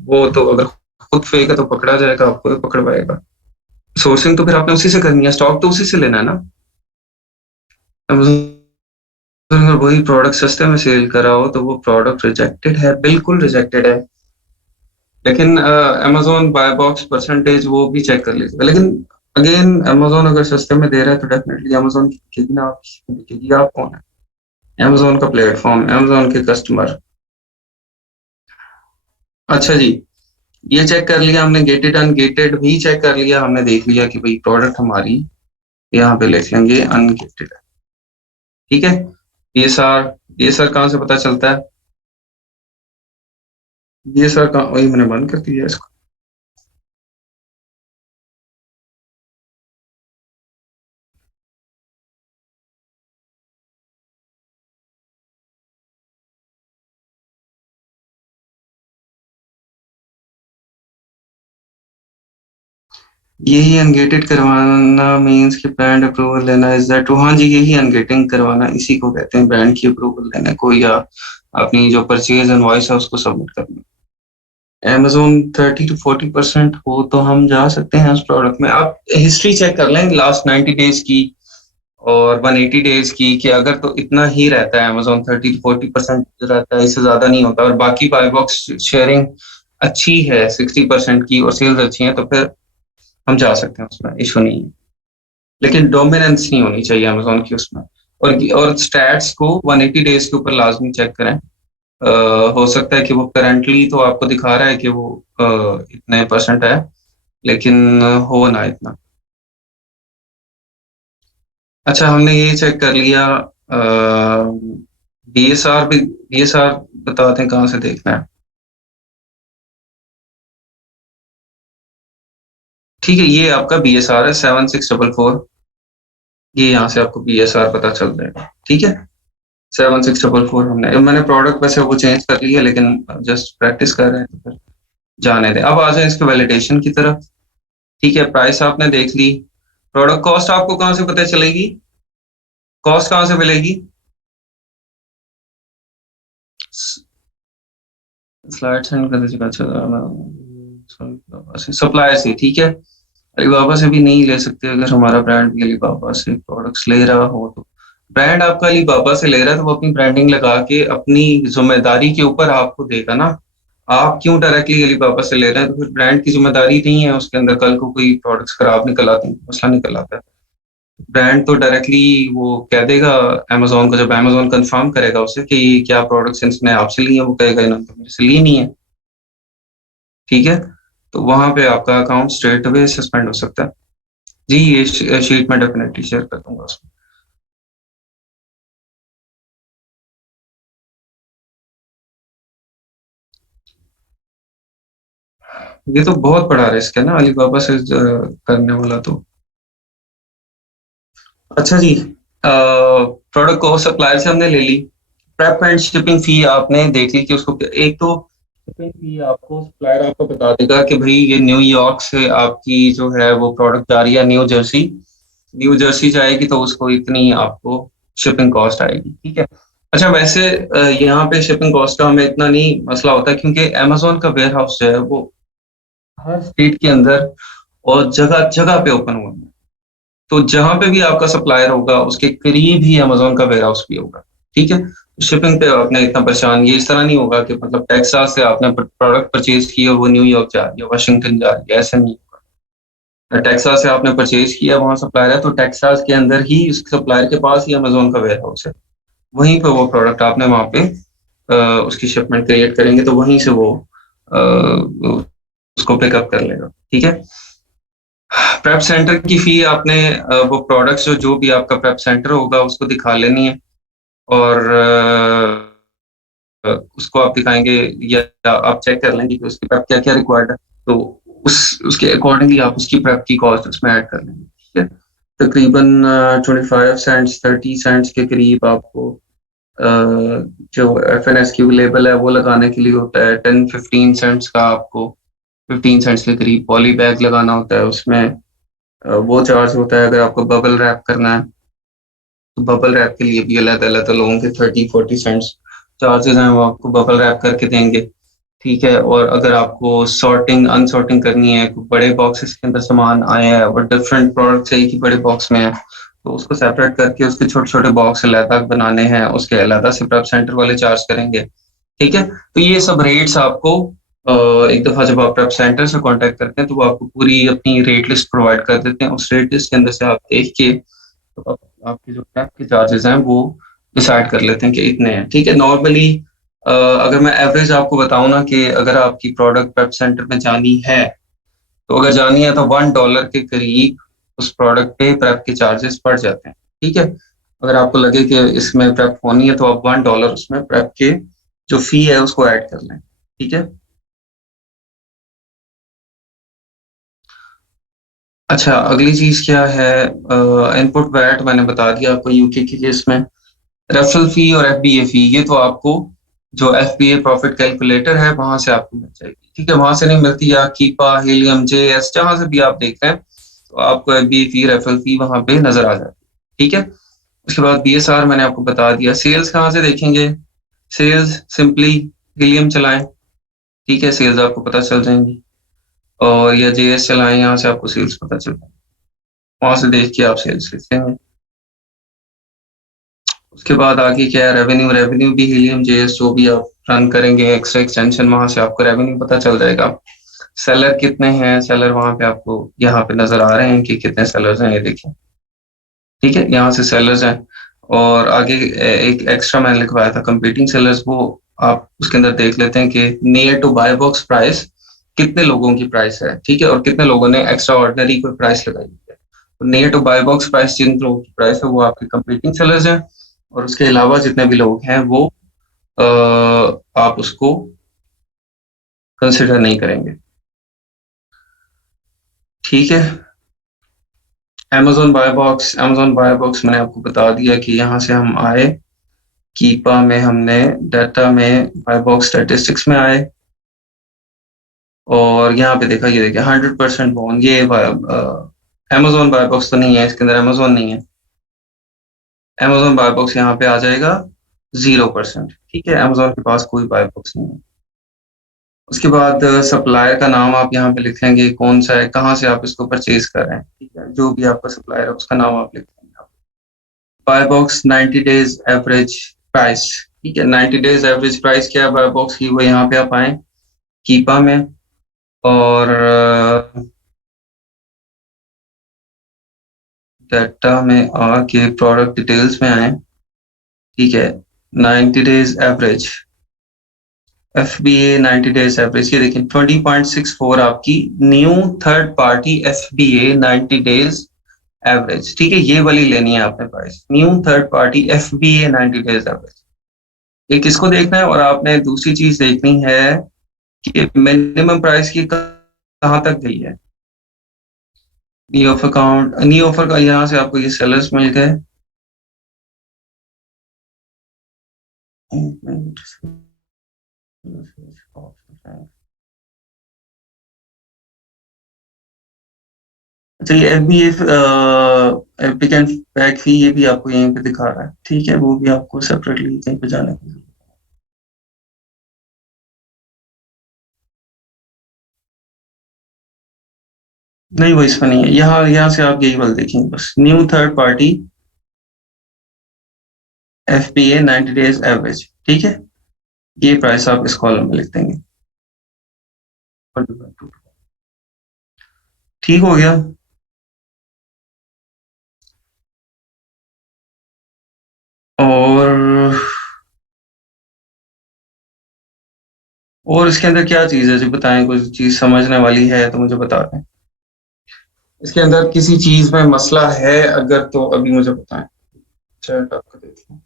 वो तो अगर खुद फेक है तो पकड़ा जाएगा, आपको तो पकड़वाएगा। सोर्सिंग तो फिर आपने उसी से करनी है, स्टॉक तो उसी से लेना है ना। अमेज़न अगर वही प्रोडक्ट सस्ते में सेल करा हो तो वो प्रोडक्ट रिजेक्टेड है, बिल्कुल रिजेक्टेड है। लेकिन अमेज़न बाय बॉक्स परसेंटेज वो भी चेक कर लीजिएगा। लेकिन अगेन, अमेज़न अगर सस्ते में दे रहा है तो डेफिनेटली अमेज़न की बिकेगी ना, आप बिकेगी। आप कौन है? अमेज़न का प्लेटफॉर्म, अमेज़न के कस्टमर। अच्छा जी, ये चेक कर लिया हमने, गेटेड अनगेटेड भी चेक कर लिया हमने, देख लिया कि भाई प्रोडक्ट हमारी, यहाँ पे लिख लेंगे अनगेटेड है। ठीक है। ये सर कहाँ से पता चलता है? ये सर कहाँ, वही मैंने बंद कर दिया इसको। यही अनगेटेड करवाना मीन्स कि ब्रांड अप्रूवल लेना, इज दैट? हाँ जी, यही अनगेटिंग करवाना, इसी को कहते हैं ब्रांड की अप्रूवल लेना, कोई या अपनी जो परचेज इनवॉइस है उसको सबमिट करना। Amazon 30 to 40% हो तो हम जा सकते हैं उस प्रोडक्ट में। आप हिस्ट्री चेक कर लें लास्ट 90 डेज की और 180 डेज की, कि अगर तो इतना ही रहता है, Amazon 30 to 40% रहता है, इससे ज्यादा नहीं होता, और बाकी बाय बॉक्स शेयरिंग अच्छी है 60% की और सेल्स अच्छी है, तो फिर हम जा सकते हैं, उसमें इशू नहीं है। लेकिन डोमिनेंस नहीं होनी चाहिए अमेजोन की उसमें। और स्टैट्स को 180 डेज के ऊपर लाजमी चेक करें। हो सकता है कि वो करंटली तो आपको दिखा रहा है कि वो इतने परसेंट है, लेकिन हो ना इतना। अच्छा, हमने ये चेक कर लिया। बीएसआर भी, बीएसआर बताते हैं कहाँ से देखना है। ठीक है, ये आपका बीएसआर है 7644। ये यहाँ से आपको बीएसआर पता चल जाएगा। ठीक है, 7644 मैंने प्रोडक्ट वैसे वो चेंज कर लिया, लेकिन जस्ट प्रैक्टिस कर रहे हैं तो फिर जाने दें। अब आ जाए इसके वैलिडेशन की तरफ। ठीक है, प्राइस आपने देख ली। प्रोडक्ट कॉस्ट आपको कहाँ से पता चलेगी? कॉस्ट कहाँ से मिलेगी? स्लाइड सेंड कर दीजिएगा। अच्छा, सप्लायर से, ठीक है। अलीबाबा से भी नहीं ले सकते, अगर हमारा ब्रांड भी अलीबाबा से प्रोडक्ट्स ले रहा हो तो। ब्रांड आपका अलीबाबा से ले रहा है तो वो अपनी ब्रांडिंग लगा के अपनी जिम्मेदारी के ऊपर आपको देगा ना। आप क्यों डायरेक्टली अलीबाबा से ले रहे हैं? तो फिर ब्रांड की जिम्मेदारी नहीं है उसके अंदर, कल को कोई प्रोडक्ट्स खराब निकल आते हैं, मसला निकल आता है। ब्रांड तो डायरेक्टली वो कह देगा अमेजोन को, जब अमेजोन कंफर्म करेगा उसे कि ये क्या प्रोडक्ट्स इसने आपसे लिए हैं, वो कहेगा इन्होंने तो मेरे से लिए नहीं है। ठीक है, तो वहां पे आपका अकाउंट स्ट्रेट अवे सस्पेंड हो सकता है। जी ये शीट में डेफिनेटली शेयर कर दूंगा उसमें। ये तो बहुत बड़ा रिस्क है ना अलीबाबा से करने वाला तो। अच्छा जी, प्रोडक्ट को सप्लायर से हमने ले ली, प्रेप एंड शिपिंग फी आपने देख ली कि उसको एक तो शिपिंग फी आपको सप्लायर आपको बता देगा कि भाई ये न्यूयॉर्क से आपकी जो है वो प्रोडक्ट जा रही है न्यू जर्सी, न्यू जर्सी जाएगी तो उसको इतनी आपको शिपिंग कॉस्ट आएगी, ठीक है। अच्छा वैसे यहाँ पे शिपिंग कॉस्ट का हमें इतना नहीं मसला होता क्योंकि अमेजोन का वेयर हाउस जो है वो हर स्टेट के अंदर और जगह जगह पे ओपन हुआ है। तो जहां पे भी आपका सप्लायर होगा उसके करीब ही अमेजोन का वेयर हाउस भी होगा, ठीक है। शिपिंग पे आपने इतना परेशान, ये इस तरह नहीं होगा कि मतलब टेक्सास से आपने प्रोडक्ट परचेज किया वो न्यूयॉर्क जा रही है, वाशिंगटन जा रही है, ऐसा नहीं होगा। टेक्सास से आपने परचेज किया, वहां सप्लायर है तो टेक्सास के अंदर ही उस सप्लायर के पास ही अमेजोन का वेयर हाउस है, वहीं पे वो प्रोडक्ट आपने वहां पे उसकी शिपमेंट क्रिएट करेंगे तो वहीं से वो उसको पिकअप कर लेगा, ठीक है। प्रेप सेंटर की फी आपने वो प्रोडक्ट्स जो भी आपका प्रेप सेंटर होगा उसको दिखा लेनी है, और उसको आप दिखाएंगे या आप चेक कर लेंगे कि उसकी प्रेप क्या क्या रिक्वायर्ड है, तो उसके अकॉर्डिंगली आप उसकी प्रेप की कॉस्ट उसमें ऐड कर लेंगे, ठीक है। तकरीबन 25 सेंट्स 30 सेंट्स के करीब आपको जो FNSQ लेबल है वो लगाने के लिए होता है, 10-15 सेंट्स का आपको 15 सेंट्स के करीब पॉली बैग लगाना होता है उसमें, वो चार्ज होता है। अगर आपको बबल रैप करना है तो बबल रैप के लिए भी अलग अलग लोगों के 30-40 सेंट्स चार्जेस हैं, वो आपको बबल रैप करके देंगे, ठीक है। और अगर आपको सॉर्टिंग अनसॉर्टिंग करनी है, बड़े बॉक्सेस के अंदर सामान आया है और डिफरेंट प्रोडक्ट एक ही बड़े बॉक्स में है तो उसको सेपरेट करके उसके छोटे छोटे बॉक्स अलग बनाने हैं, उसके अलग से प्रेप सेंटर वाले चार्ज करेंगे, ठीक है। तो ये सब रेट्स आपको एक दफा जब आप प्रेप सेंटर से कांटेक्ट करते हैं तो वो आपको पूरी अपनी रेट लिस्ट प्रोवाइड कर देते हैं, उस रेट लिस्ट के अंदर से आप देख के तो आपके जो प्रेप के चार्जेस हैं वो डिसाइड कर लेते हैं कि इतने हैं, ठीक है। नॉर्मली अगर मैं एवरेज आपको बताऊं ना कि अगर आपकी प्रोडक्ट प्रेप सेंटर में जानी है तो अगर जानी है तो $1 के करीब उस प्रोडक्ट पे प्रेप के चार्जेस पड़ जाते हैं, ठीक है। अगर आपको लगे कि इसमें प्रेप होनी है तो आप $1 उसमें प्रेप के जो फी है उसको ऐड कर लें, ठीक है। अच्छा अगली चीज क्या है, इनपुट वैट मैंने बता दिया आपको यूके के केस में। रेफरल फी और FBA फी ये तो आपको जो FBA प्रॉफिट कैलकुलेटर है वहां से आपको मिल जाएगी, ठीक है। वहां से नहीं मिलती या कीपा हीलियम JS जहां से भी आप देख रहे हैं तो आपको FBA फी रेफरल फी वहां पे नजर आ जाती है, ठीक है। उसके बाद BSR मैंने आपको बता दिया। सेल्स कहाँ से देखेंगे, सेल्स सिंपली हीलियम चलाएं, ठीक है, सेल्स आपको पता चल जाएंगी, और या JS चलाएं, यहाँ से आपको सेल्स पता चल जाएंगे, वहां से देख के आप सेल्स लिखेंगे। उसके बाद आगे क्या है, रेवेन्यू। रेवेन्यू भी हीलियम JS जो भी आप रन करेंगे एक्स्ट्रा एक्सटेंशन वहां से आपको रेवेन्यू पता चल जाएगा। सेलर कितने हैं, सेलर वहां पे आपको यहाँ पे नजर आ रहे हैं कि कितने सेलर्स हैं, ये देखिए, ठीक है, यहाँ से सेलर्स हैं। और आगे एक एक्स्ट्रा मैंने लिखवाया था कंपीटिंग सेलर्स, वो आप उसके अंदर देख लेते हैं कि near to buy box price कितने लोगों की प्राइस है, ठीक है, और कितने लोगों ने एक्स्ट्रा ऑर्डिनरी कोई प्राइस लगाई है। तो near to buy box price जिन लोगों की प्राइस है वो आपके कंपीटिंग सेलर्स हैं, और उसके अलावा जितने भी लोग हैं वो आप उसको कंसिडर नहीं करेंगे, ठीक है। Amazon बाय बॉक्स मैंने आपको बता दिया कि यहाँ से हम आए, कीपा में हमने डाटा में बाय बॉक्स स्टैटिस्टिक्स में आए, और यहाँ पे देखा, ये देखिए 100% बोन, ये Amazon बाय बॉक्स तो नहीं है, इसके अंदर Amazon नहीं है। Amazon बाय बॉक्स यहाँ पे आ जाएगा 0%, ठीक है, Amazon के पास कोई बाय बॉक्स नहीं है। उसके बाद सप्लायर का नाम आप यहाँ पे लिखेंगे, कौन सा है, कहाँ से आप इसको परचेज कर रहे हैं, ठीक है, जो भी आपका सप्लायर है उसका नाम आप लिखेंगे। Buy box 90 days average price, ठीक है, 90 डेज एवरेज प्राइस क्या है बाय बॉक्स की, वो यहाँ पे आप आए कीपा में, और डाटा में आके प्रोडक्ट डिटेल्स में आए, ठीक है, 90 days average FBA 90 days average, ये देखिए 20.64 आपकी new third party FBA 90 days average, ठीक है, ये वाली लेनी है आपने price, new third party FBA 90 days average. एक इसको देखना है और आपने दूसरी चीज देखनी है कि मिनिमम प्राइस की कहाँ तक गई है। नी ऑफ अकाउंट, नी ऑफर का यहाँ से आपको ये सेलर्स मिल गए। अच्छा, ये FBA एप्लीकेंट बैक फी ये भी आपको यहीं पे दिखा रहा है, ठीक है, वो भी आपको सेपरेटली कहीं पे जाने की। नहीं, वो इसमें नहीं है, यहाँ से आप यही वाला देखेंगे बस, new third party FBA 90 days average, ठीक है, ये प्राइस आप इस कॉलम में लिख देंगे। ठीक हो गया। और इसके अंदर क्या चीज है जो बताएं, कोई चीज समझने वाली है तो मुझे बता दें। इसके अंदर किसी चीज में मसला है अगर तो अभी मुझे बताएं। चैट आपका देख लें।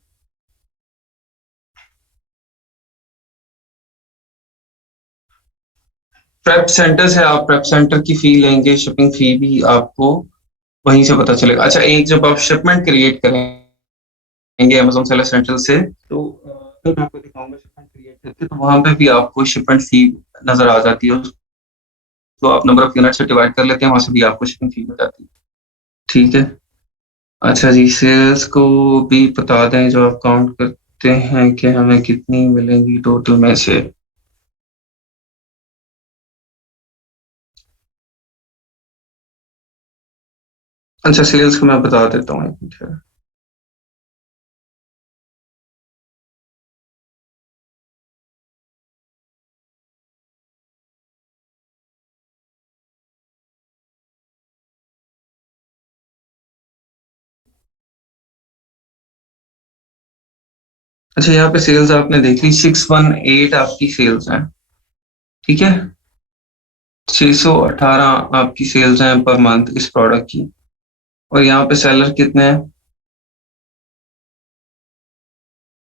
प्रेप सेंटर से आप प्रेप सेंटर की फी लेंगे, शिपिंग फी भी आपको वहीं से पता चलेगा। अच्छा, एक जब आप शिपमेंट क्रिएट करेंगे अमेज़न सेलर सेंट्रल से, तो कल मैं आपको दिखाऊंगा शिपमेंट क्रिएट करके, तो वहां पे भी आपको शिपमेंट फी नजर आ जाती है, तो आप नंबर ऑफ यूनिट से डिवाइड कर लेते हैं, वहां से भी आपको शिपिंग फी हो जाती है, ठीक है। अच्छा जी, सेल्स को भी बता दें जो आप काउंट करते हैं कि हमें कितनी मिलेंगी टोटल में से। अच्छा, सेल्स को मैं बता देता हूँ, एक मिनट। अच्छा, यहाँ पे सेल्स आपने देख ली 618 आपकी सेल्स हैं, ठीक है, 618 आपकी सेल्स हैं पर मंथ इस प्रोडक्ट की। और यहाँ पे सेलर कितने हैं,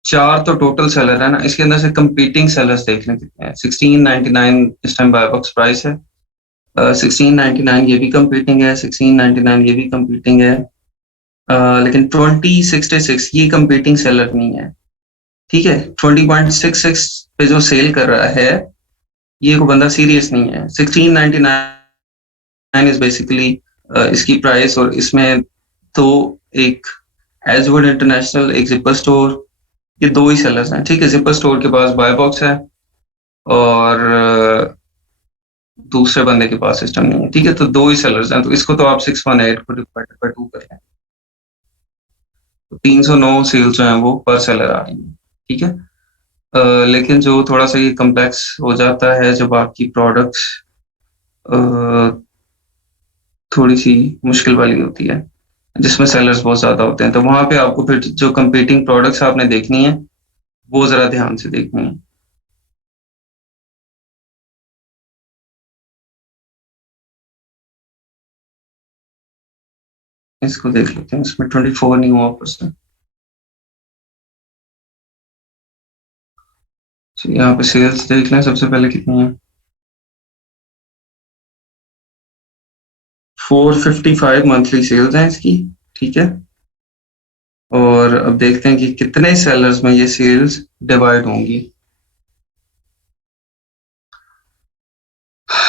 4 तो टोटल सेलर है ना, इसके अंदर से कंपीटिंग सेलर्स देख लें कितने हैं। 1699 इस टाइम बाय बॉक्स प्राइस है, 1699 ये भी कंपीटिंग है, 1699 ये भी कंपीटिंग है, लेकिन 2066 ये कंपीटिंग सेलर नहीं है, ठीक है। 20.66 पे जो सेल कर रहा है ये को बंदा सीरियस नहीं है। 1699 इज बेसिकली इसकी प्राइस, और इसमें तो एक एजवुड इंटरनेशनल, एक जिपर स्टोर, ये 2 ही सेलर्स हैं, ठीक है। जिपर स्टोर के पास बाय बॉक्स है और दूसरे बंदे के पास सिस्टम नहीं है, ठीक है, तो 2 ही सेलर्स हैं, तो इसको तो आप 618 को डिवाइडेड बाय 2 कर लें, तो 309 सेल्स जो हैं वो पर सेलर आ रही है, ठीक है। लेकिन जो थोड़ा सा ये कम्प्लेक्स हो जाता है जब आपकी प्रोडक्ट्स थोड़ी सी मुश्किल वाली होती है, जिसमें सेलर्स बहुत ज्यादा होते हैं, तो वहां पे आपको फिर जो कंपीटिंग प्रोडक्ट्स आपने देखनी है वो जरा ध्यान से देखनी है। इसको देख लेते हैं, इसमें 24 न्यू ऑफर्स हैं। तो यहाँ पे सेल्स देख लें सबसे पहले कितनी है, 455 मंथली सेल्स हैं इसकी, ठीक है। और अब देखते हैं कि कितने सेलर्स में ये सेल्स डिवाइड होंगी।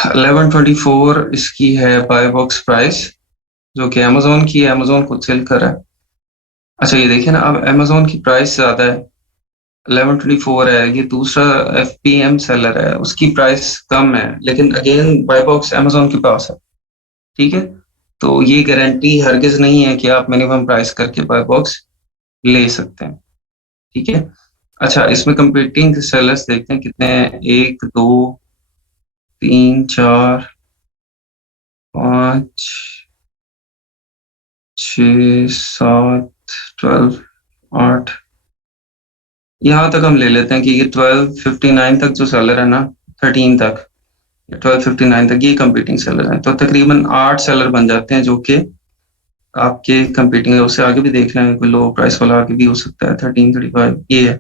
1124 इसकी है बाय बॉक्स प्राइस, जो कि अमेजोन की है, अमेजोन खुद सेल कर रहा है। अच्छा, ये देखिए ना, अब अमेजोन की प्राइस ज्यादा है, 1124 है, ये दूसरा FPM सेलर है उसकी प्राइस कम है, लेकिन अगेन बाय बॉक्स अमेजोन के पास है, ठीक है। तो ये गारंटी हरगिज नहीं है कि आप मिनिमम प्राइस करके बाय बॉक्स ले सकते हैं, ठीक है। अच्छा, इसमें कंपीटिंग सेलर्स देखते हैं कितने हैं, 1 2 3 4 5 6 7 12 8, यहाँ तक हम ले लेते हैं कि ये 1259 तक जो सेलर है ना, 13 तक, 1259 तक ये कंपीटिंग सेलर है, तो तकरीबन 8 सेलर बन जाते हैं जो कि आपके कंपीटिंग है, उससे आगे भी देख लेंगे, कोई लो प्राइस वाला आगे भी हो सकता है। 1335 ये है,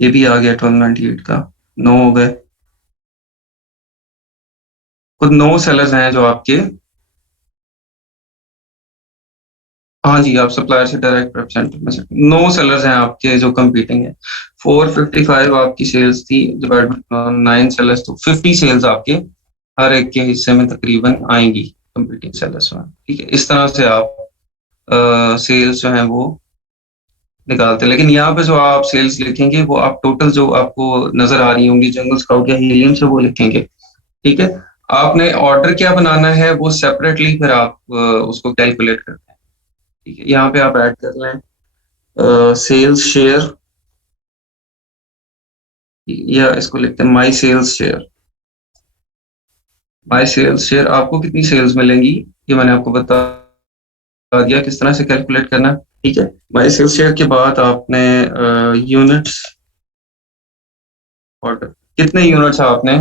ये भी आ गया 1298 का। 9 हो गए। कुछ 9 सेलर्स हैं जो आपके, हाँ जी, आप सप्लायर से डायरेक्ट रिप्रेजेंटेटिव में से 9 सेलर्स हैं आपके जो कंपीटिंग है। 455 आपकी सेल्स थी, डिवाइड बाय 9 सेलर्स, तो 50 सेल्स आपके हर एक के हिस्से में तकरीबन आएंगी कंपीटिंग सेलर्स में। ठीक है, इस तरह से आप सेल्स जो है वो निकालते हैं। लेकिन यहाँ पे जो आप सेल्स लिखेंगे वो आप टोटल जो आपको नजर आ रही होंगी जंगल स्काउट या हीलियम से, वो लिखेंगे। ठीक है, आपने ऑर्डर क्या बनाना है वो सेपरेटली फिर आप उसको कैलकुलेट करते हैं। ठीक है, यहाँ पे आप ऐड कर लें सेल्स शेयर, या इसको लिखते हैं my sales share. My sales share, आपको कितनी सेल्स मिलेंगी ये मैंने आपको बता दिया किस तरह से कैलकुलेट करना। ठीक है, माई सेल्स शेयर के बाद आपने यूनिट्स ऑर्डर, कितने यूनिट्स आपने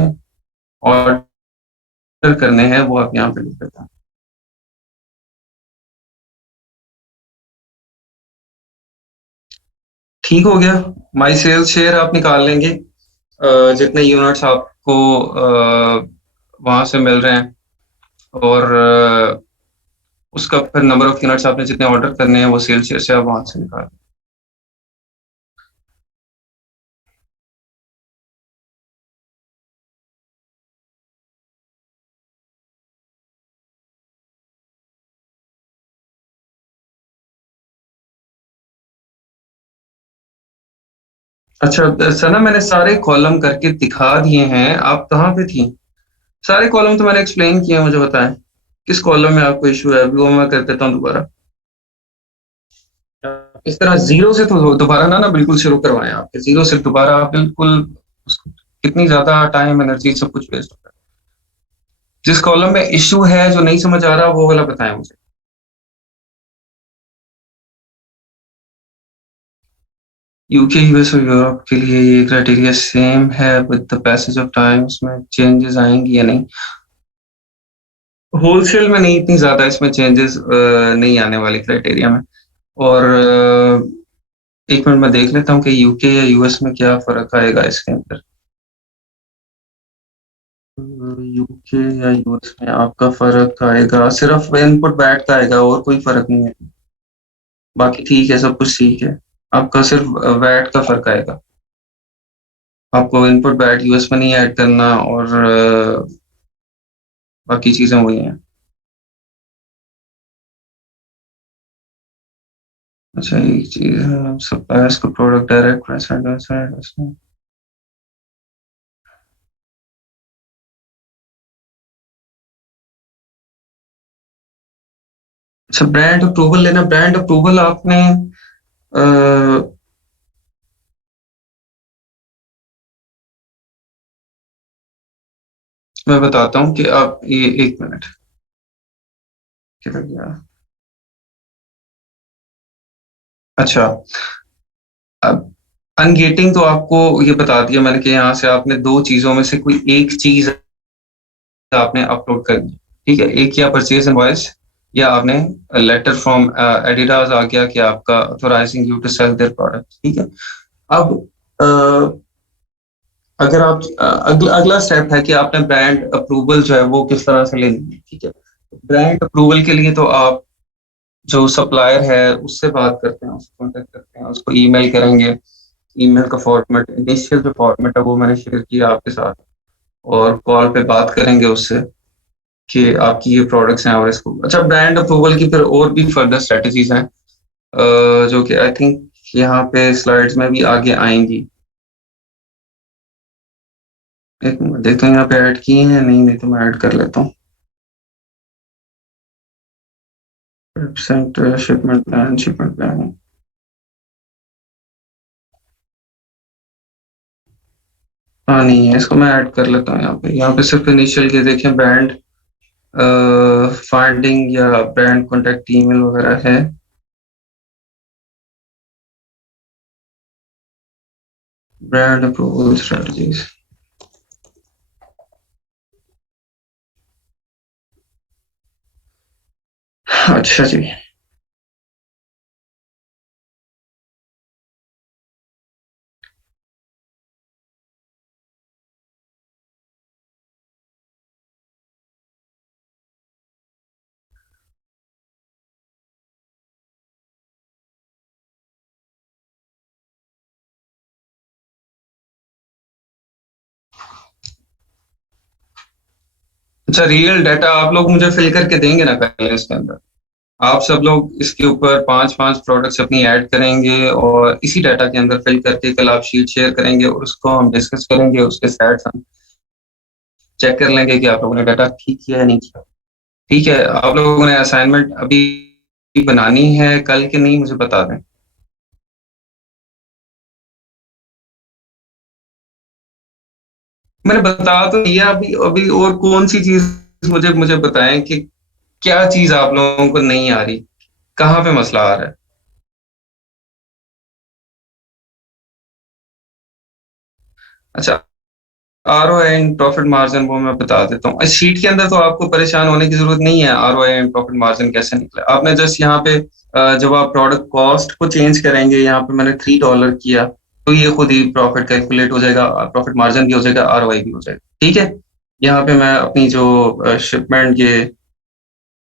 ऑर्डर करने हैं वो आप यहाँ पे लिख देते हैं। ठीक हो गया, माई सेल्स शेयर आप निकाल लेंगे, जितने यूनिट्स आपको वहां से मिल रहे हैं, और उसका फिर नंबर ऑफ यूनिट्स आपने जितने ऑर्डर करने हैं वो सेल्स शेयर से आप वहां से निकाल। अच्छा सना, मैंने सारे कॉलम करके दिखा दिए हैं, आप कहाँ पे थी? सारे कॉलम तो मैंने एक्सप्लेन किए हैं, मुझे बताएं किस कॉलम में आपको इशू है, अभी वो मैं कर देता हूँ दोबारा। इस तरह जीरो से तो दोबारा ना ना बिल्कुल शुरू करवाएं, आपके जीरो से दोबारा आप बिल्कुल कितनी ज्यादा टाइम एनर्जी सब कुछ वेस्ट होता है। जिस कॉलम में इशू है जो नहीं समझ आ रहा वो वाला बताएं मुझे। यूके यूएस और यूरोप के लिए ये क्राइटेरिया सेम है with the passage of time, इसमें चेंजेस आएंगी या नहीं? होलसेल में नहीं, इतनी ज्यादा इसमें चेंजेस नहीं आने वाली क्राइटेरिया में। और एक मिनट मैं देख लेता हूँ कि यूके या यूएस में क्या फर्क आएगा इसके अंदर। यूके या यूएस में आपका फर्क आएगा सिर्फ इनपुट बैट का आएगा, और कोई फर्क नहीं है। बाकी ठीक है, सब कुछ ठीक है। आपका सिर्फ वैट का फर्क आएगा। आपको इनपुट बैट यूएस में नहीं ऐड करना, और बाकी चीजें वही हैं। अच्छा, एक चीज सप्लायर्स को प्रोडक्ट डायरेक्ट। अच्छा, ब्रांड अप्रूवल लेना, ब्रांड अप्रूवल आपने मैं बताता हूँ कि आप ये एक मिनट, किधर गया? अच्छा, अब अनगेटिंग तो आपको ये बता दिया मैंने कि यहाँ से आपने दो चीजों में से कोई एक चीज आपने अपलोड करनी है। ठीक है, एक या परचेज इनवॉइस, या आपने लेटर फ्रॉम एडिडास आ गया कि आपका authorising you to sell their product. ठीक है, अब अगर आप अगला स्टेप है कि आपने ब्रांड अप्रूवल जो है वो किस तरह से लेनी है। ठीक है, ब्रांड अप्रूवल के लिए तो आप जो सप्लायर है उससे बात करते हैं, उसको कॉन्टेक्ट करते हैं, उसको ईमेल करेंगे। ईमेल का फॉर्मेट, इनिशियल जो फॉर्मेट है वो मैंने शेयर किया आपके साथ, और कॉल पे बात करेंगे उससे कि आपकी ये प्रोडक्ट्स हैं और इसको। अच्छा, ब्रांड अप्रूवल की फिर और भी फर्दर स्ट्रेटजीज हैं जो कि आई थिंक यहाँ पे स्लाइड्स में भी आगे आएंगी। एक मिनट देखता हूँ यहाँ पे ऐड किए हैं, नहीं नहीं तो मैं ऐड कर लेता हूँ। शिपमेंट प्लान, शिपमेंट प्लान, हाँ नहीं है, इसको मैं ऐड कर लेता हूँ यहाँ पे। यहाँ पे सिर्फ इनिशियल के देखें, ब्रांड फाइंडिंग या ब्रांड कॉन्टेक्ट ईमेल वगैरह है। ब्रांड अप्रूवल स्ट्रेटजीज, अच्छा जी। अच्छा, रियल डाटा आप लोग मुझे फिल करके देंगे ना कल इसके अंदर? आप सब लोग इसके ऊपर 5-5 प्रोडक्ट्स अपनी ऐड करेंगे और इसी डाटा के अंदर फिल करके कल आप शीट शेयर करेंगे और उसको हम डिस्कस करेंगे, उसके स्टैट्स हम चेक कर लेंगे कि आप लोगों ने डाटा ठीक किया या नहीं किया। ठीक है, आप लोगों ने असाइनमेंट अभी बनानी है कल के नहीं, मुझे बता दें। मैंने बता तो दिया अभी अभी, और कौन सी चीज मुझे मुझे बताएं कि क्या चीज आप लोगों को नहीं आ रही, कहाँ पे मसला आ रहा है? अच्छा, आरओआई एंड प्रॉफिट मार्जिन वो मैं बता देता हूँ। इस शीट के अंदर तो आपको परेशान होने की जरूरत नहीं है, आरओआई एंड प्रॉफिट मार्जिन कैसे निकला। आपने जस्ट यहाँ पे जब आप प्रोडक्ट कॉस्ट को चेंज करेंगे, यहाँ पे मैंने $3 किया, तो ये खुद ही प्रॉफिट कैलकुलेट हो जाएगा, प्रॉफिट मार्जिन भी हो जाएगा, आरओआई भी हो जाएगा। ठीक है, यहाँ पे मैं अपनी जो शिपमेंट ये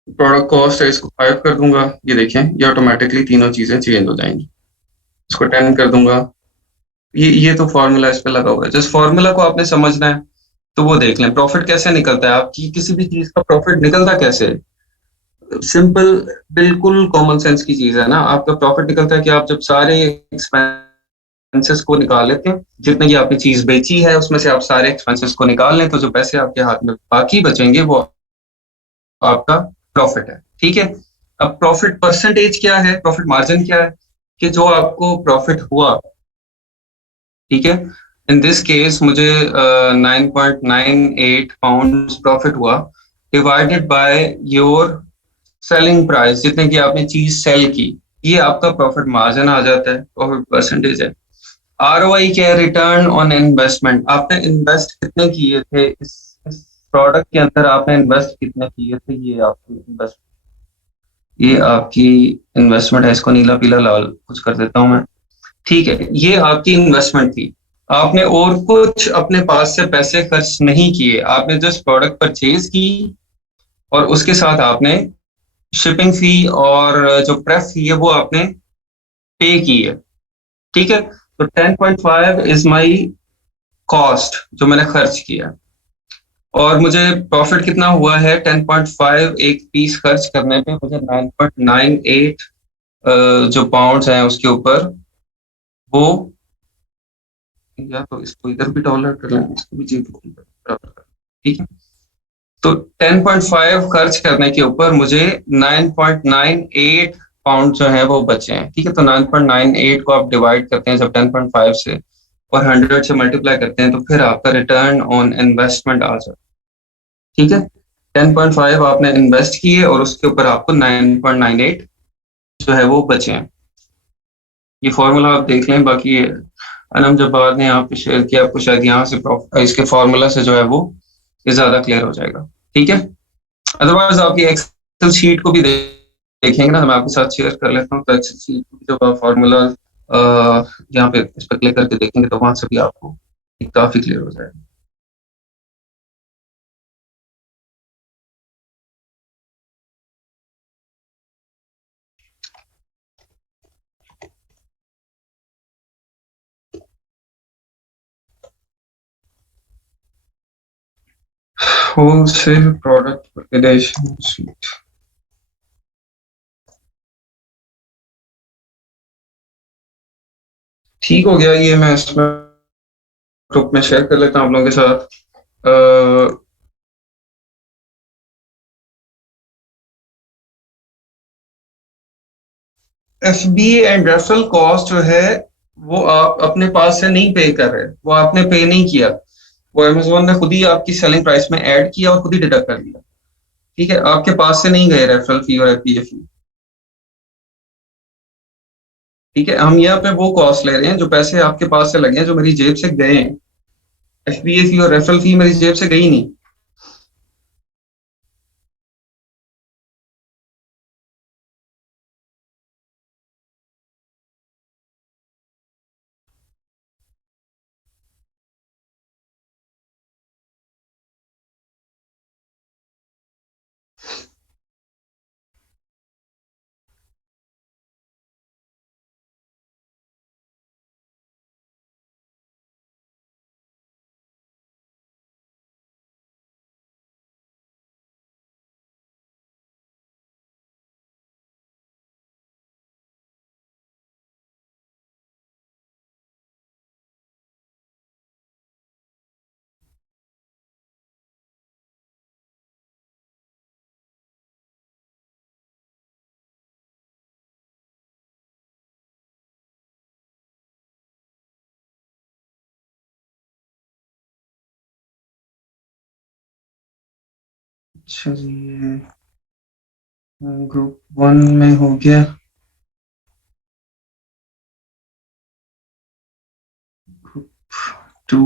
प्रोडक्ट कॉस्ट है इसको 5 कर दूंगा। ये देखें, ये ऑटोमेटिकली तीनों चीजें चेंज हो जाएंगी। इसको 10 कर दूंगा। ये तो फॉर्मूला इस पे लगा हुआ है, जिस फॉर्मूला को आपने समझना है तो वो देख लें। प्रॉफिट कैसे निकलता है, आपकी किसी भी चीज का प्रॉफिट निकलता कैसे है? सिंपल, बिल्कुल कॉमन सेंस की चीज है ना। आपका प्रॉफिट निकलता है कि आप जब सारे एक्सपेंसेस को निकाल लेते हैं, जितने की आपने चीज बेची है उसमें से आप सारे एक्सपेंसेस को निकाल लें, तो जो पैसे आपके हाथ में बाकी बचेंगे वो आपका प्रॉफिट है। ठीक है, अब प्रॉफिट परसेंटेज क्या है, प्रॉफिट मार्जिन क्या है, कि जो आपको प्रॉफिट हुआ, ठीक है, इन दिस केस मुझे 9.98 पाउंड प्रॉफिट हुआ, divided by your selling price, जितने की आपने चीज सेल की, ये आपका प्रॉफिट मार्जिन आ जाता है, प्रॉफिट परसेंटेज है। आरओआई क्या है, रिटर्न ऑन इन्वेस्टमेंट। आपने इन्वेस्ट कितने किए थे इस प्रोडक्ट के अंदर, आपने इन्वेस्ट कितने किए थे, ये आपकी इन्वेस्टमेंट है। इसको नीला पीला लाल कुछ कर देता हूं मैं। ठीक है, ये आपकी इन्वेस्टमेंट थी। आपने और कुछ अपने पास से पैसे खर्च नहीं किए, आपने जस्ट प्रोडक्ट परचेज की और उसके साथ आपने शिपिंग फी और जो प्रेस फी है वो आपने पे की है। ठीक है, तो 10.5 इज माई कॉस्ट जो मैंने खर्च किया, और मुझे प्रॉफिट कितना हुआ है 10.5, एक पीस खर्च करने पे मुझे 9.98 जो पाउंड्स हैं उसके ऊपर वो, या तो इसको इधर भी डॉलर कर लें, इसको भी जी बराबर कर। ठीक है, तो 10.5 खर्च करने के ऊपर मुझे 9.98 पाउंड जो है वो बचे हैं। ठीक है, तो 9.98 को आप डिवाइड करते हैं जब 10.5 से और 100 से मल्टीप्लाई करते हैं, तो फिर आपका रिटर्न ऑन इन्वेस्टमेंट आ जाता है। ठीक है, 10.5 आपने इन्वेस्ट किए और उसके ऊपर आपको 9.98 जो है वो बचे हैं। ये फॉर्मूला आप देख लें, बाकी अनम जब बाद ने यहाँ पे शेयर किया, आपको शायद यहाँ से इसके फॉर्मूला से जो है वो ये ज्यादा क्लियर हो जाएगा। ठीक है, अदरवाइज आपकी एक्सेल शीट को भी देखेंगे ना, मैं आपके साथ शेयर कर लेता हूँ, तो एक्सेल शीट को भी जब आप फॉर्मूला यहाँ पे इस पर क्लिक करके देखेंगे तो वहां से भी आपको काफी क्लियर हो जाएगा। होलसेल प्रोडक्ट रिलेशन शीट, ठीक हो गया, ये मैं इसमें ग्रुप में शेयर कर लेता हूँ आप लोगों के साथ। F B and referral cost जो है वो आप अपने पास से नहीं पे कर रहे, वो आपने पे नहीं किया, वो अमेजोन ने खुद ही आपकी सेलिंग प्राइस में ऐड किया और खुद ही डिडक्ट कर दिया। ठीक है, आपके पास से नहीं गए रेफरल फी और एफबीए फी। ठीक है, हम यहाँ पे वो कॉस्ट ले रहे हैं जो पैसे आपके पास से लगे हैं, जो मेरी जेब से गए हैं। एफबीए फी और रेफरल फी मेरी जेब से गई नहीं। अच्छा जी, ये ग्रुप 1 में हो गया। ग्रुप 2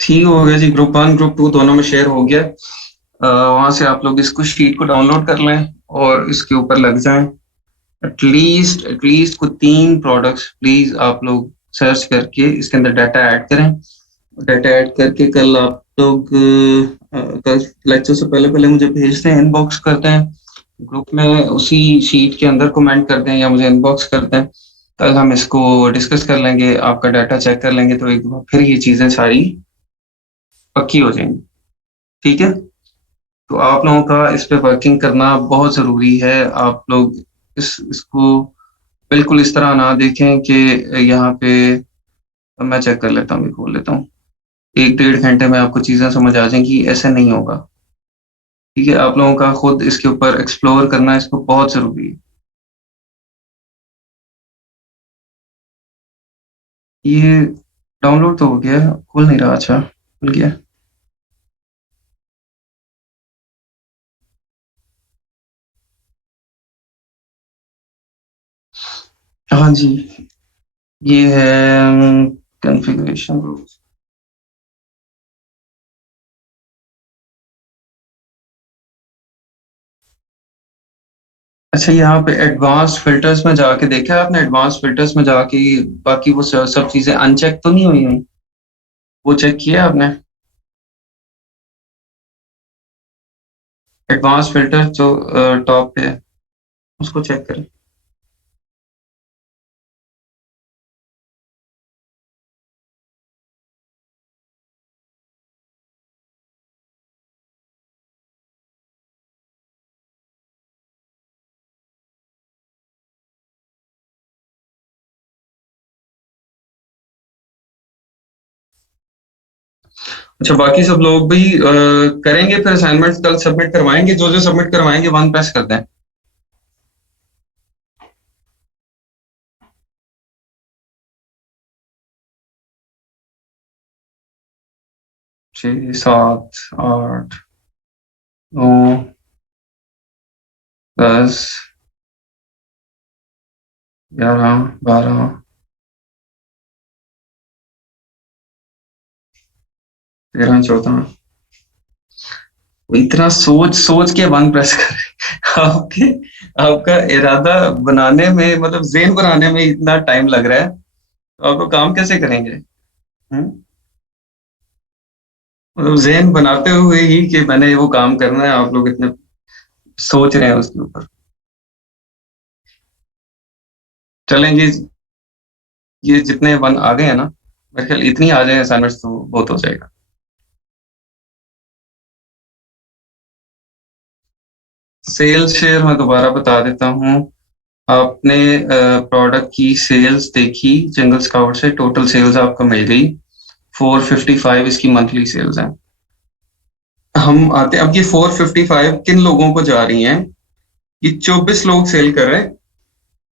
ठीक हो गया जी। ग्रुप 1 ग्रुप 2 दोनों में शेयर हो गया। वहां से आप लोग इसको शीट को डाउनलोड कर लें और इसके ऊपर लग जाएं। एटलीस्ट कुछ 3 प्रोडक्ट्स प्लीज आप लोग सर्च करके इसके अंदर डाटा ऐड करें। डाटा ऐड करके कल आप लोग कल लेक्चर से पहले पहले मुझे भेजते हैं, इनबॉक्स करते हैं ग्रुप में, उसी शीट के अंदर कमेंट करते हैं या मुझे इनबॉक्स करते हैं। कल हम इसको डिस्कस कर लेंगे, आपका डाटा चेक कर लेंगे, तो एक बार फिर ये चीजें सारी पक्की हो जाएंगी। ठीक है, तो आप लोगों का इस पे वर्किंग करना बहुत जरूरी है। आप लोग इसको बिल्कुल इस तरह ना देखें कि यहाँ पे मैं चेक कर लेता हूँ, खोल लेता हूँ, 1-1.5 घंटे में आपको चीजें समझ आ जाएंगी, ऐसे नहीं होगा। ठीक है, आप लोगों का खुद इसके ऊपर एक्सप्लोर करना इसको बहुत जरूरी है। ये डाउनलोड तो हो गया, खुल नहीं रहा। अच्छा, खुल गया। हाँ जी, ये है कॉन्फ़िगरेशन रूल्स। अच्छा, यहाँ पे एडवांस फिल्टर्स में जाके देखा है आपने? एडवांस फिल्टर्स में जाके बाकी वो सब चीजें अनचेक तो नहीं हुई हैं? वो चेक किया आपने? एडवांस फिल्टर जो टॉप पे है, उसको चेक करें। अच्छा, बाकी सब लोग भी करेंगे फिर असाइनमेंट्स कल सबमिट करवाएंगे? जो जो सबमिट करवाएंगे वन प्रेस कर दें। 6, 7, 8, 9, 10, 11, 12, 13, 14। इतना सोच सोच के वन प्रेस कर आपके आपका इरादा बनाने में, मतलब ज़हन बनाने में इतना टाइम लग रहा है, तो आपको काम कैसे करेंगे? मतलब ज़हन बनाते हुए ही कि मैंने वो काम करना है, आप लोग इतने सोच रहे हैं उसके ऊपर। चलेंगे, ये जितने वन आ गए हैं ना, मेरे ख्याल इतनी आ जाए असाइनमेंट्स तो बहुत हो जाएगा। सेल्स शेयर मैं दोबारा बता देता हूँ। आपने प्रोडक्ट की सेल्स देखी जंगल स्काउट से, टोटल सेल्स आपको मिल गई 455, इसकी मंथली सेल्स हैं। हम आते हैं अब, ये 455 किन लोगों को जा रही हैं? ये 24 लोग सेल कर रहे हैं,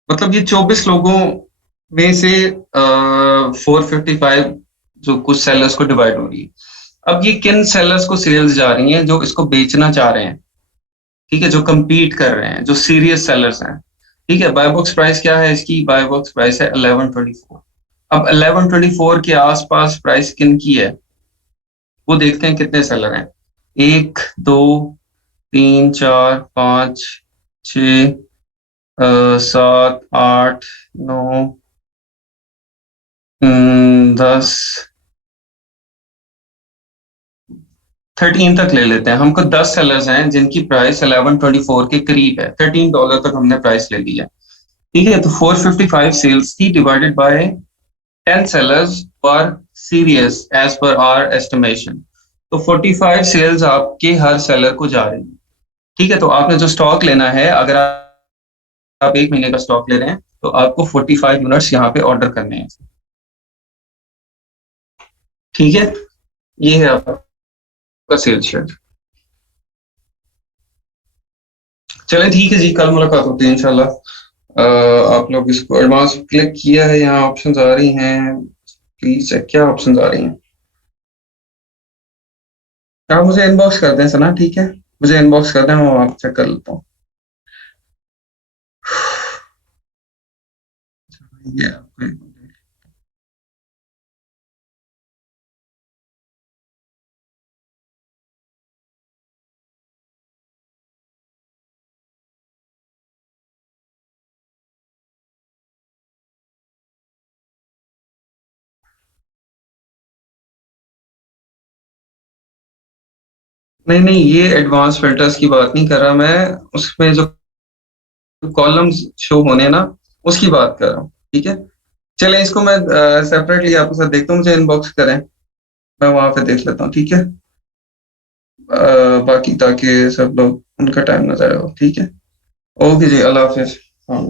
मतलब ये 24 लोगों में से 455 जो कुछ सेलर्स को डिवाइड हो रही है। अब ये किन सेलर्स को सेल्स जा रही हैं? जो इसको बेचना चाह रहे हैं, ठीक है, जो compete कर रहे हैं, जो सीरियस सेलर्स हैं। ठीक है, बाय बॉक्स प्राइस क्या है इसकी? बाय बॉक्स प्राइस है 1124। अब 1124 के आसपास प्राइस किन की है वो देखते हैं, कितने सेलर हैं। 1, 2, 3, 4, 5, 6, 7, 8, 9, 10, 13 तक ले लेते हैं। हमको 10 सेलर्स हैं जिनकी प्राइस 1124 के करीब है, $13 तक हमने प्राइस ले ली है। ठीक है, तो 455 सेल्स थी divided by 10 sellers per series as per our estimation, तो 45 सेल्स आपके हर सेलर को जा रही है। ठीक है, तो आपने जो स्टॉक लेना है, अगर आप 1 महीने का स्टॉक ले रहे हैं तो आपको 45 यूनिट्स यहाँ पे ऑर्डर करने हैं। ठीक है, ये है आपका सेल्स शेड। चलें ठीक है जी, कल मुलाकात होती है इंशाल्लाह। आप लोग इसको एडवांस क्लिक किया है, यहाँ ऑप्शंस आ रही हैं, प्लीज चेक, क्या ऑप्शंस आ रही हैं? आप मुझे इनबॉक्स कर दें सना, ठीक है, मुझे इनबॉक्स कर दें, मैं वहाँ चेक कर लेता हूँ। ये आपको नहीं नहीं, ये एडवांस फिल्टर्स की बात नहीं कर रहा मैं, उसमें जो कॉलम्स शो होने ना, उसकी बात कर रहा हूँ, ठीक है। चलें, इसको मैं सेपरेटली आपके साथ देखता हूँ, मुझे इनबॉक्स करें, मैं वहां पे देख लेता हूँ, ठीक है। बाकी ताकि सब लोग उनका टाइम ना जाए हो, ठीक है। ओके जी, अल्लाह हाफिज। हाँ,